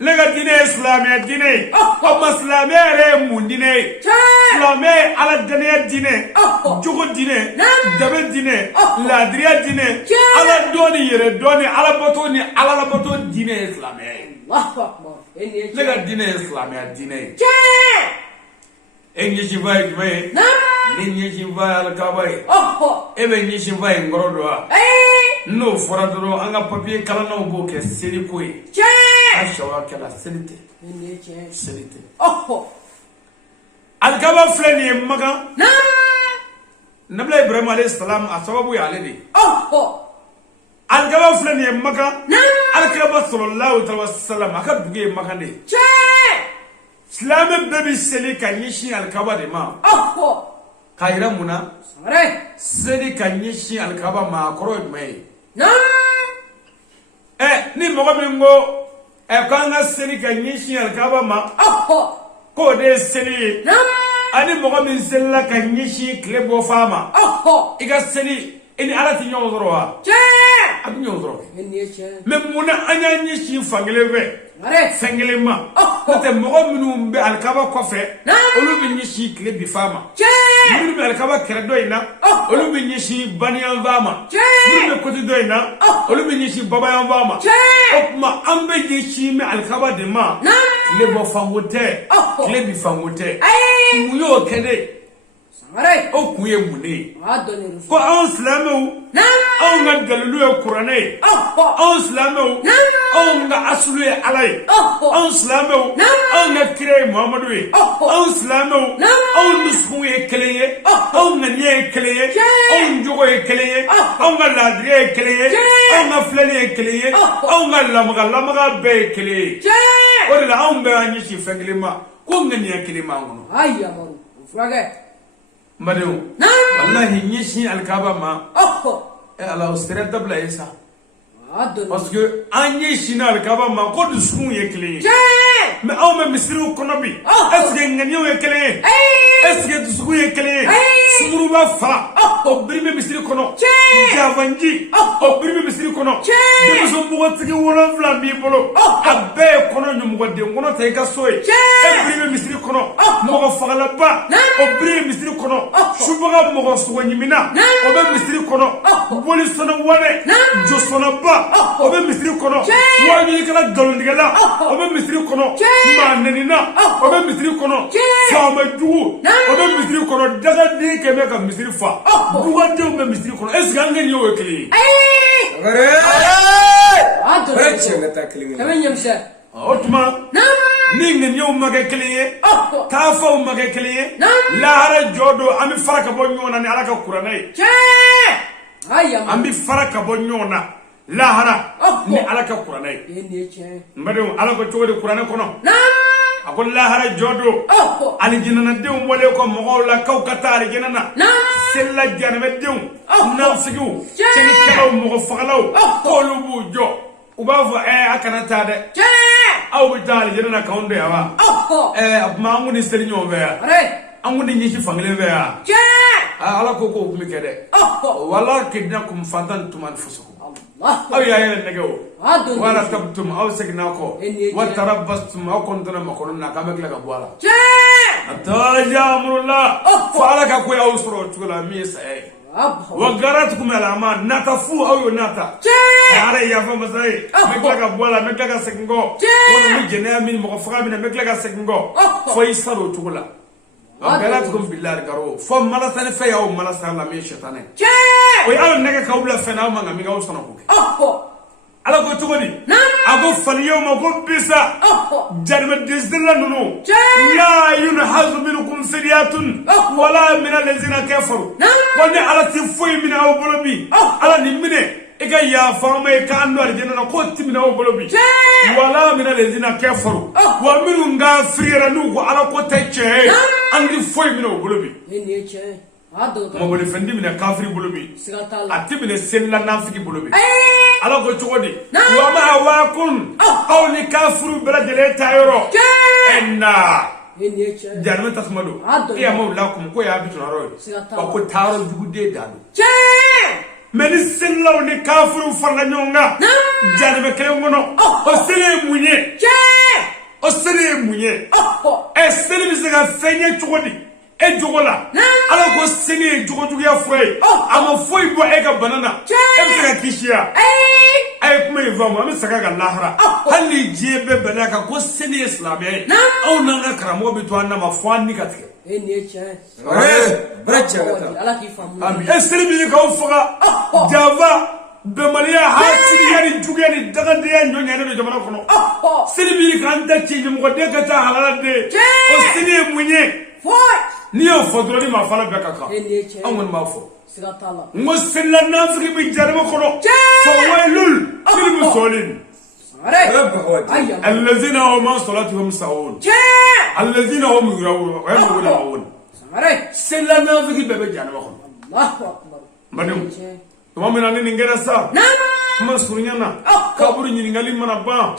lega dine islamia dine o maslamia re mundine islamia ala dine dine jogo dine dabe dine ladria dine ala doni yere doni ala boto ni ala la boto dine islamia Allahu akbar lega dine islamia dine engi jibai jibai ninyi jibai al kabai ebe nyi jibai ngorodo no foradoro anga papier kala no go ke seri koy ashawa kala selite selite al kaba fleni maga nabla ibrahim alayhi salam asababu ya aledi al kaba fleni maga al kaba sallallahu alaihi wasallam aka duge maga ne islam baby seli kanyishi al kaba de ma kaira muna seli kanyishi al kaba ma koro mai ni mogo mingo kanga seli kanyishi al kaba ma ko de seli ani mogo min sella kanyishi klebo fama iga seli ini alati nyozoroa abi nyozoro me muna anya nyishi fangeleve sengelema kote mogo minum be al kaba kofe olu bi nyishi klebi fama minnu bɛ alikaba kɛrɛ dɔ in na olu bɛ ɲɛsin baniyanfan ma minnu bɛ koti dɔ in na olu bɛ ɲɛsin babayanfan ma o tuma an bɛ ɲɛsin bɛ alikaba de ma tile bɔ fanko tɛ tile bi fanko tɛ mun y'o kɛ de o kun ye mun de ye ko anw silamɛw anw ka dalilu ye kuranɛ ye anw silamɛw anw ka asulu ye ala ye anw silamɛw anw ka kira ye muhamadu ye anw silamɛw anw dusukun ye kelen ye anw ŋaniya ye kelen ye anw jogo ye kelen ye anw ka laadiriya ye kelen ye anw ka filɛli ye kelen ye anw ka lamaga bɛɛ ye kelen ye o de la anw bɛɛ y'an ɲɛsin fɛn kelen ma ko ŋaniya kelen b'an kɔnɔ Madeu, wallahi ɲɛsin alikaba ma ala o sera dabila ye sa parce que an ɲɛsin alikaba ma ko dusukun ye kelen ye mais anw bɛ misiriw kɔnɔ bi est-ce que ŋaniyaw ye kelen ye est-ce que dusukun ye kelen ye sunguruba fa o biri bɛ misiri kɔnɔ jafanji o biri bɛ misiri kɔnɔ denmuso npogotigi 7 b'i bolo a bɛɛ ye kɔnɔ ɲɔmɔgɔden kɔnɔ ta i ka so ye e biri bɛ misiri kɔnɔ mɔgɔ fagalaba o biri bɛ misiri kɔnɔ subaga mɔgɔ sogo ɲimina o bɛ misiri kɔnɔ boli sɔnna wale jo sɔnnaba o bɛ misiri kɔnɔ wajilikɛla nkalontigɛla o bɛ misiri kɔnɔ maa nɛnina o bɛ misiri kɔnɔ faama jugu o bɛ misiri kɔnɔ dagaden kɛ bɛ ka misiri fa dugadenw bɛ misiri kɔnɔ est-ce que an ŋaniyaw ye kelen ye o tuma ni ŋaniyaw ma kɛ kelen ye taafaw ma kɛ kelen ye lahara jɔ don an bɛ fara ka bɔ ɲɔgɔn na ni ala ka kuranɛ ye an bɛ fara ka bɔ ɲɔgɔn na lahara ni ala ka kuranɛ ye n badenw ala ko cogo di kuranɛ kɔnɔ a ko lahara jɔ don alijinanadenw bɔlen kɔ mɔgɔw la k'aw ka taa alijina na selila janɛmɛdenw nafigiw cɛnikɛlaw mɔgɔ fagalaw k'olu b'u jɔ u b'a fɔ a kana taa dɛ aw bɛ taa alijina na k'anw de yan wa a tuma an kun ni seli ɲɔgɔn fɛ yan an kun ni ɲɛsi fankelen fɛ yan ala ko k'o kun bɛ kɛ dɛ wala kidnakum fantan tuman fusuku aw y'a yɛrɛ nɛgɛ o wala tabtum aw seginna kɔ wa tarabastum aw kɔntɔnna makɔnɔ na k'an bɛ tila ka bɔ a la ataja amrullah fo ala ka ko y'aw sɔrɔ o cogo la min ye saya ye wa garatukum alama nata fu aw y'o nata ala ye yafa masa ye n bɛ tila ka bɔ a la n bɛ tila ka segin kɔ wala n bɛ jɛnɛya min mɔgɔ faga min na n bɛ tila ka segin kɔ fo i sara o cogo la garatukum billahi garo fo malasani fɛ y'aw malasa la min ye sɛtanɛ o ye aw nɛgɛ k'aw bila fɛn na aw man kan min k'aw sɔnna k'o kɛ ala ko cogo di a ko faliyew ma ko bisa janibɛden sirila ninnu ya yunhazu minkum fidyatun wala min allazina kafaru ko ni ala ti foyi minɛ aw bolo bi ala ni minɛ i ka yafa ma ye k'an don alijana na k'o ti minɛ aw bolo bi wala min allazina kafaru wa minnu kafiriyara n'u ko ala ko tɛ tiɲɛ ye an ti foyi minɛ aw bolo bi mabɔli fɛn ti minɛ kafiri bolo bi a ti minɛ selila nafigi bolo bi ala ko cogo di wa ma waakum aw ni kafiru bɛɛ lajɛlen ta yɔrɔ ɛnna janime tasuma don e y'a ma lakum ko y'a bitɔn yɔrɔ ye wa ko taayɔrɔ juguden da don mɛ ni selilaw ni kafiru farala ɲɔgɔn kan janime kelen kɔnɔ o seli ye mun ye o seli ye mun ye seli bɛ se ka fɛn ye cogo di e jogo la ala ko seli ye jogojuguya fɔ ye a ma foyi bɔ e ka bana na e bɛ se ka kisi ya a ye kuma in faamu an bɛ segin a kan lahara hali ni diɲɛ bɛɛ bɛnna kan ko seli ye silamɛya ye anw n'an ka karamɔgɔ bɛ to an na ma fo an ni ka tigɛ seli min k'aw faga janfa bɛnbaliya hasidiya ni juguya ni dagadenya ɲɔɲɛlen don jamana kɔnɔ seli min k'an da ci ɲɛmɔgɔden ka taa halala den o seli ye mun ye n'i y'o fɔ dɔrɔn ni maa fana bɛɛ ka kan an kɔni b'a fɔ n ko selila nafigi bɛ janaba kɔnɔ fawailul lil musallin allazina hum an salatihim sahun allazina hum yura'un selila nafigi bɛɛ bɛ janaba kɔnɔ badenw tuma min na ni nin kɛra sa kuma surunya na kaburu ɲininkali mana ban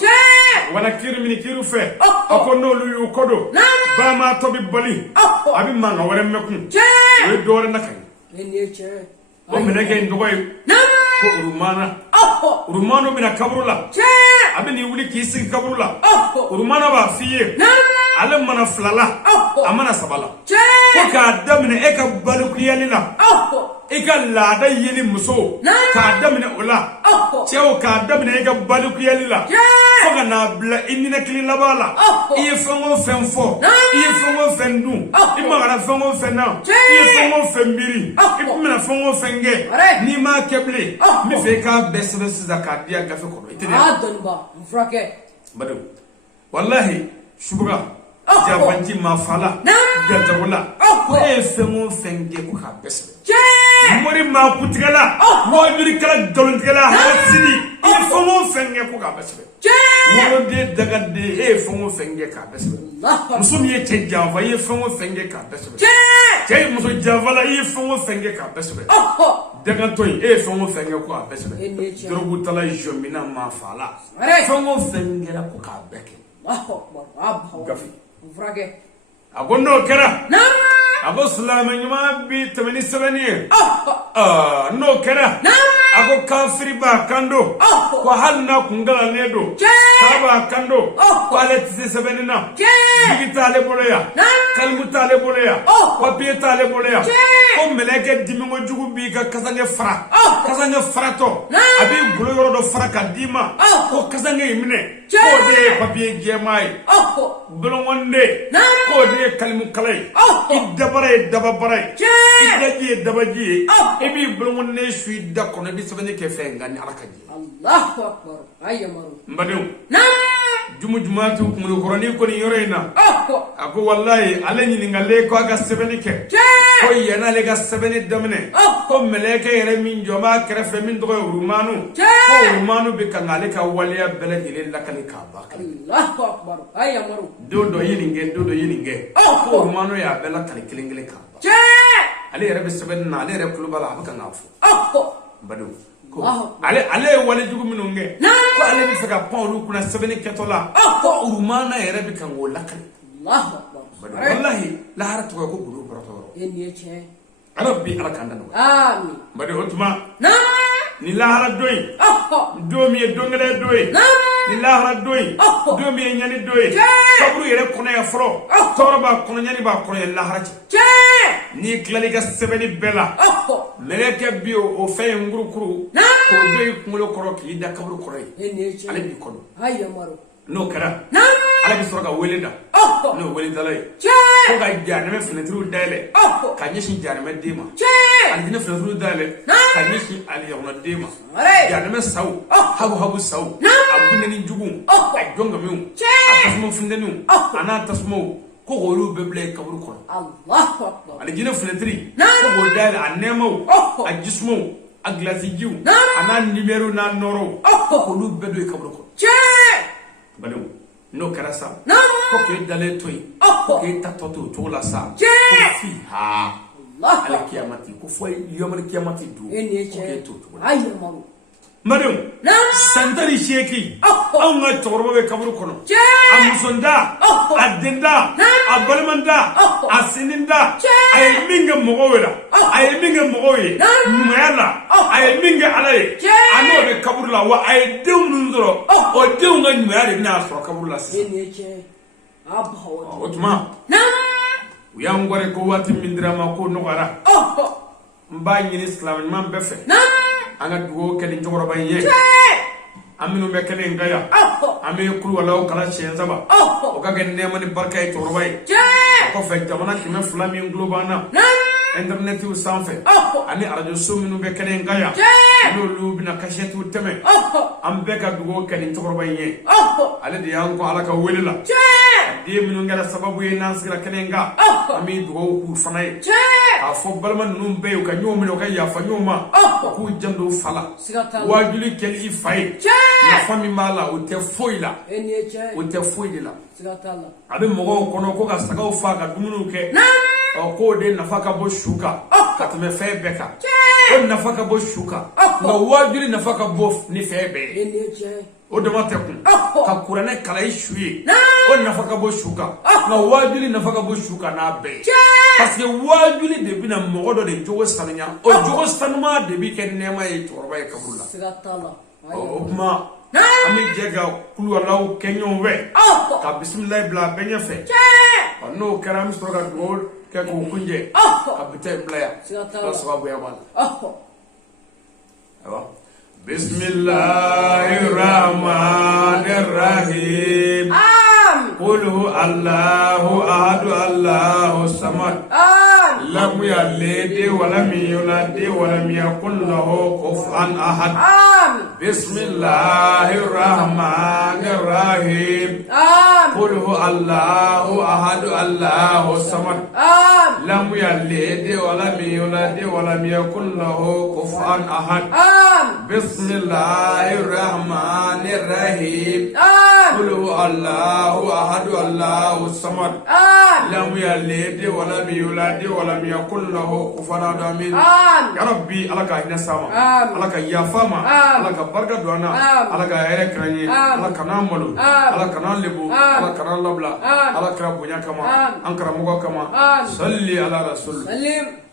wala kiri mini kiri fɛ a ko n'olu y'u kɔdon bama tɔ bɛ bali a bɛ mankan wɛrɛ mɛn kun o ye dɔwɛrɛ na ka ye o minɛkɛ in tɔgɔ ye ko urumana urumana bɛna kaburu la a bɛ n'i wuli k'i sigi kaburu la urumana b'a f'i ye ale mana filala amana sabala ko ka damine e ka balukuyali la e ka laada yeli muso ka damine ola cɛw ka damine e ka balukuyali la fo ka na bila inina kili labala i ye fɛn o fɛn fɔ i ye fɛn o fɛn dun i magara fɛn o fɛn na i ye fɛn o fɛn miiri i bɛna fɛn o fɛn kɛ n'i m'a kɛ bilen n bɛ fɛ i k'a bɛɛ sɛbɛn sisan k'a di yan gafe kɔnɔ i tɛ ne bado wallahi shubuga jafanji mafala gajagola e fɛn o fɛn kɛ ko k'a bɛɛ sɛbɛn mori maa kutigala wajuri kala galontigala hasini i ye fɛn o fɛn kɛ ko k'a bɛɛ sɛbɛn woloden dagaden e ye fɛn o fɛn kɛ k'a bɛɛ sɛbɛn muso min ye cɛ janfa i ye fɛn o fɛn kɛ k'a bɛɛ sɛbɛn cɛ ye muso janfala i ye fɛn o fɛn kɛ k'a bɛɛ sɛbɛn dagatɔ in e ye fɛn o fɛn kɛ ko k'a bɛɛ sɛbɛn dorogutala jɔnmina mafala fɛn o fɛn kɛra ko k'a bɛɛ kɛ gafi a ko n'o kɛra a ko silamɛ ɲuman bi tɛmɛ ni sɛbɛnni ye n'o kɛra a ko kafiri b'a kan don ko hali n'a kun galalen don k'a b'a kan don ko ale tɛ se sɛbɛnni na bigi t'ale bolo yan kalimu t'ale bolo yan papiye t'ale bolo yan ko mɛlɛkɛ dimiko jugu b'i ka kasange fara kasange faratɔ a b'i golo yɔrɔ dɔ fara ka d'i ma ko kasange in minɛ k'o de ye papiye jɛman ye bolongonde k'o de ye kalimu kala ye i dabara ye dababara ye i daji ye dabaji ye i b'i bolongonde su i da kɔnɔ i bɛ sɛbɛnni kɛ fɛn nka ni ala ka jɛ n badenw jumu jumatu kungolokɔrɔni kɔni yɔrɔ in na a ko wallahi ale ɲininkalen ko a ka sɛbɛnni kɛ ko yan'ale ka sɛbɛnni daminɛ ko mɛlɛkɛ yɛrɛ min jɔ b'a kɛrɛfɛ min tɔgɔ ye urumanu ko urumanu bɛ kan ale ka waleya bɛɛ lajɛlen lakali k'a ba don dɔ ye nin kɛ don dɔ ye nin kɛ ko urumanu y'a bɛɛ lakali kelen kelen k'a ba ale yɛrɛ bɛ sɛbɛnni na ale yɛrɛ tulo b'a la a bɛ kan k'a fɔ badenw ale ye wale jugu minnu kɛ ko ale bɛ fɛ ka pan olu kunna sɛbɛnni kɛtɔ la ko urumana yɛrɛ bɛ kan k'o lakali wallahi lahara tɔgɔ ko golo bɔrɔtɔ ala bi ala kan da nɔgɔya bari o tuma ni lahara don in don min ye don gɛlɛn don ye ni lahara don in don min ye ɲani don ye kaburu yɛrɛ kɔnɔ ya fɔlɔ tɔɔrɔ b'a kɔnɔ ɲani b'a kɔnɔ ye lahara cɛ n'i tilali ka sɛbɛnni bɛɛ la mɛlɛkɛ bi o fɛn ye ngurukuru k'o don i kunkolo kɔrɔ k'i da kaburu kɔrɔ ye ale b'i kɔnɔ n'o kɛra ala bɛ sɔrɔ ka wele da n'o wele dala ye ko ka jahanɛmɛ fenɛtiriw dayɛlɛ ka ɲɛsin jahanɛmɛ den ma alijinɛ fenɛtiriw dayɛlɛ ka ɲɛsin alijɛkɔnɔ den ma jahanɛmɛ saw habu saw a bunɛni jugu a jɔngamiw a tasuma funtɛniw a n'a tasumaw ko k'olu bɛɛ bila kaburu kɔnɔ alijinɛ fenɛtiri ko k'o dayɛlɛ a nɛɛmaw a jisumaw a gilasijiw a n'a nimɛriw n'a nɔrɔw ko k'olu bɛɛ don kaburu kɔnɔ badenw n'o kɛra sa ko k'e dalen to yen ko k'e tatɔ to o cogo la sa ko fi ale kiyamati ko fɔ yɔmari kiyamati don ko k'e to o cogo la badenw san 18 anw ka cɛkɔrɔba bɛ kaburu kɔnɔ a musonda a denda a balimanda a sininda a ye min kɛ mɔgɔw la a ye min kɛ mɔgɔw ye ɲumanya la a ye min kɛ ala ye a n'o bɛ kaburu la wa a ye denw minnu sɔrɔ o denw ka ɲumanya de bɛna sɔrɔ kaburu la sisan o tuma u y'an kɔrɔ ko waati min dira ma ko nɔgɔyara n b'a ɲini silamɛ ɲuman bɛɛ fɛ an ka dugawu kɛ ni cɛkɔrɔba in ye an minnu bɛ kɛnɛ in kan yan an bɛ kuluwalaw kalan siɲɛ 3 o ka kɛ nɛɛma ni barika ye cɛkɔrɔba ye o kɔfɛ jamana 200 min tulo b'an na internetiw sanfɛ ani arajo so minnu bɛ kɛnɛ in kan yan n'olu bɛna kasɛtiw tɛmɛ an bɛɛ ka dugawu kɛ ni cɛkɔrɔba in ye ale de y'an kɔ ala ka wele la den minnu kɛra sababu ye n'an sigira kɛnɛ in kan an bɛ dugawu k'u fana ye k'a fɔ balima ninnu bɛɛ ye u ka ɲɔgɔn minɛ u ka yafa ɲɔgɔn ma k'u janto u fa la wajuli kɛli i fa ye nafa min b'a la o tɛ foyi la o tɛ foyi de la a bɛ mɔgɔw kɔnɔ ko ka sagaw fa ka dumuniw kɛ k'o de nafa ka bɔ su kan ka tɛmɛ fɛn bɛɛ kan o nafa ka bɔ su kan nka wajuli nafa ka bɔ ni fɛn bɛɛ ye o dama tɛ kun ka kuranɛ kalan i su ye o nafa ka bɔ su kan nka wajuli nafa ka bɔ su kan n'a bɛɛ ye parce que wajuli de bɛna mɔgɔ dɔ de jogo sanuya o jogo sanuma de bɛ kɛ nɛɛma ye cɛkɔrɔba ye kaburu la o kuma an bɛ jɛ ka kuluwalaw kɛ ɲɔgɔn fɛ ka bisimilayi bila bɛɛ ɲɛfɛ no karam stroga gol ke ko kunje abite playa sababu ya bala bismillahir rahmanir rahim qul hu allahu ahad allahu samad lam yalid wa lam yulad wa lam yakul lahu kufuwan ahad bismillahir rahmanir rahim qul hu allahu ahad allahu samad lam yalid wa lam yulad wa lam yakul lahu kufuwan ahad bismillahir rahmanir rahim qul hu allahu ahad allahu samad lam yalid wa lam yulad wa lam yakul lahu kufuwan ahad amin ya rabbi alaka ina sama alaka yafama alaka barka duana alaka yere kranye alaka namulu alaka nalibu alaka nalabla alaka bunya kama ankara mugo kama salli ala rasul sallim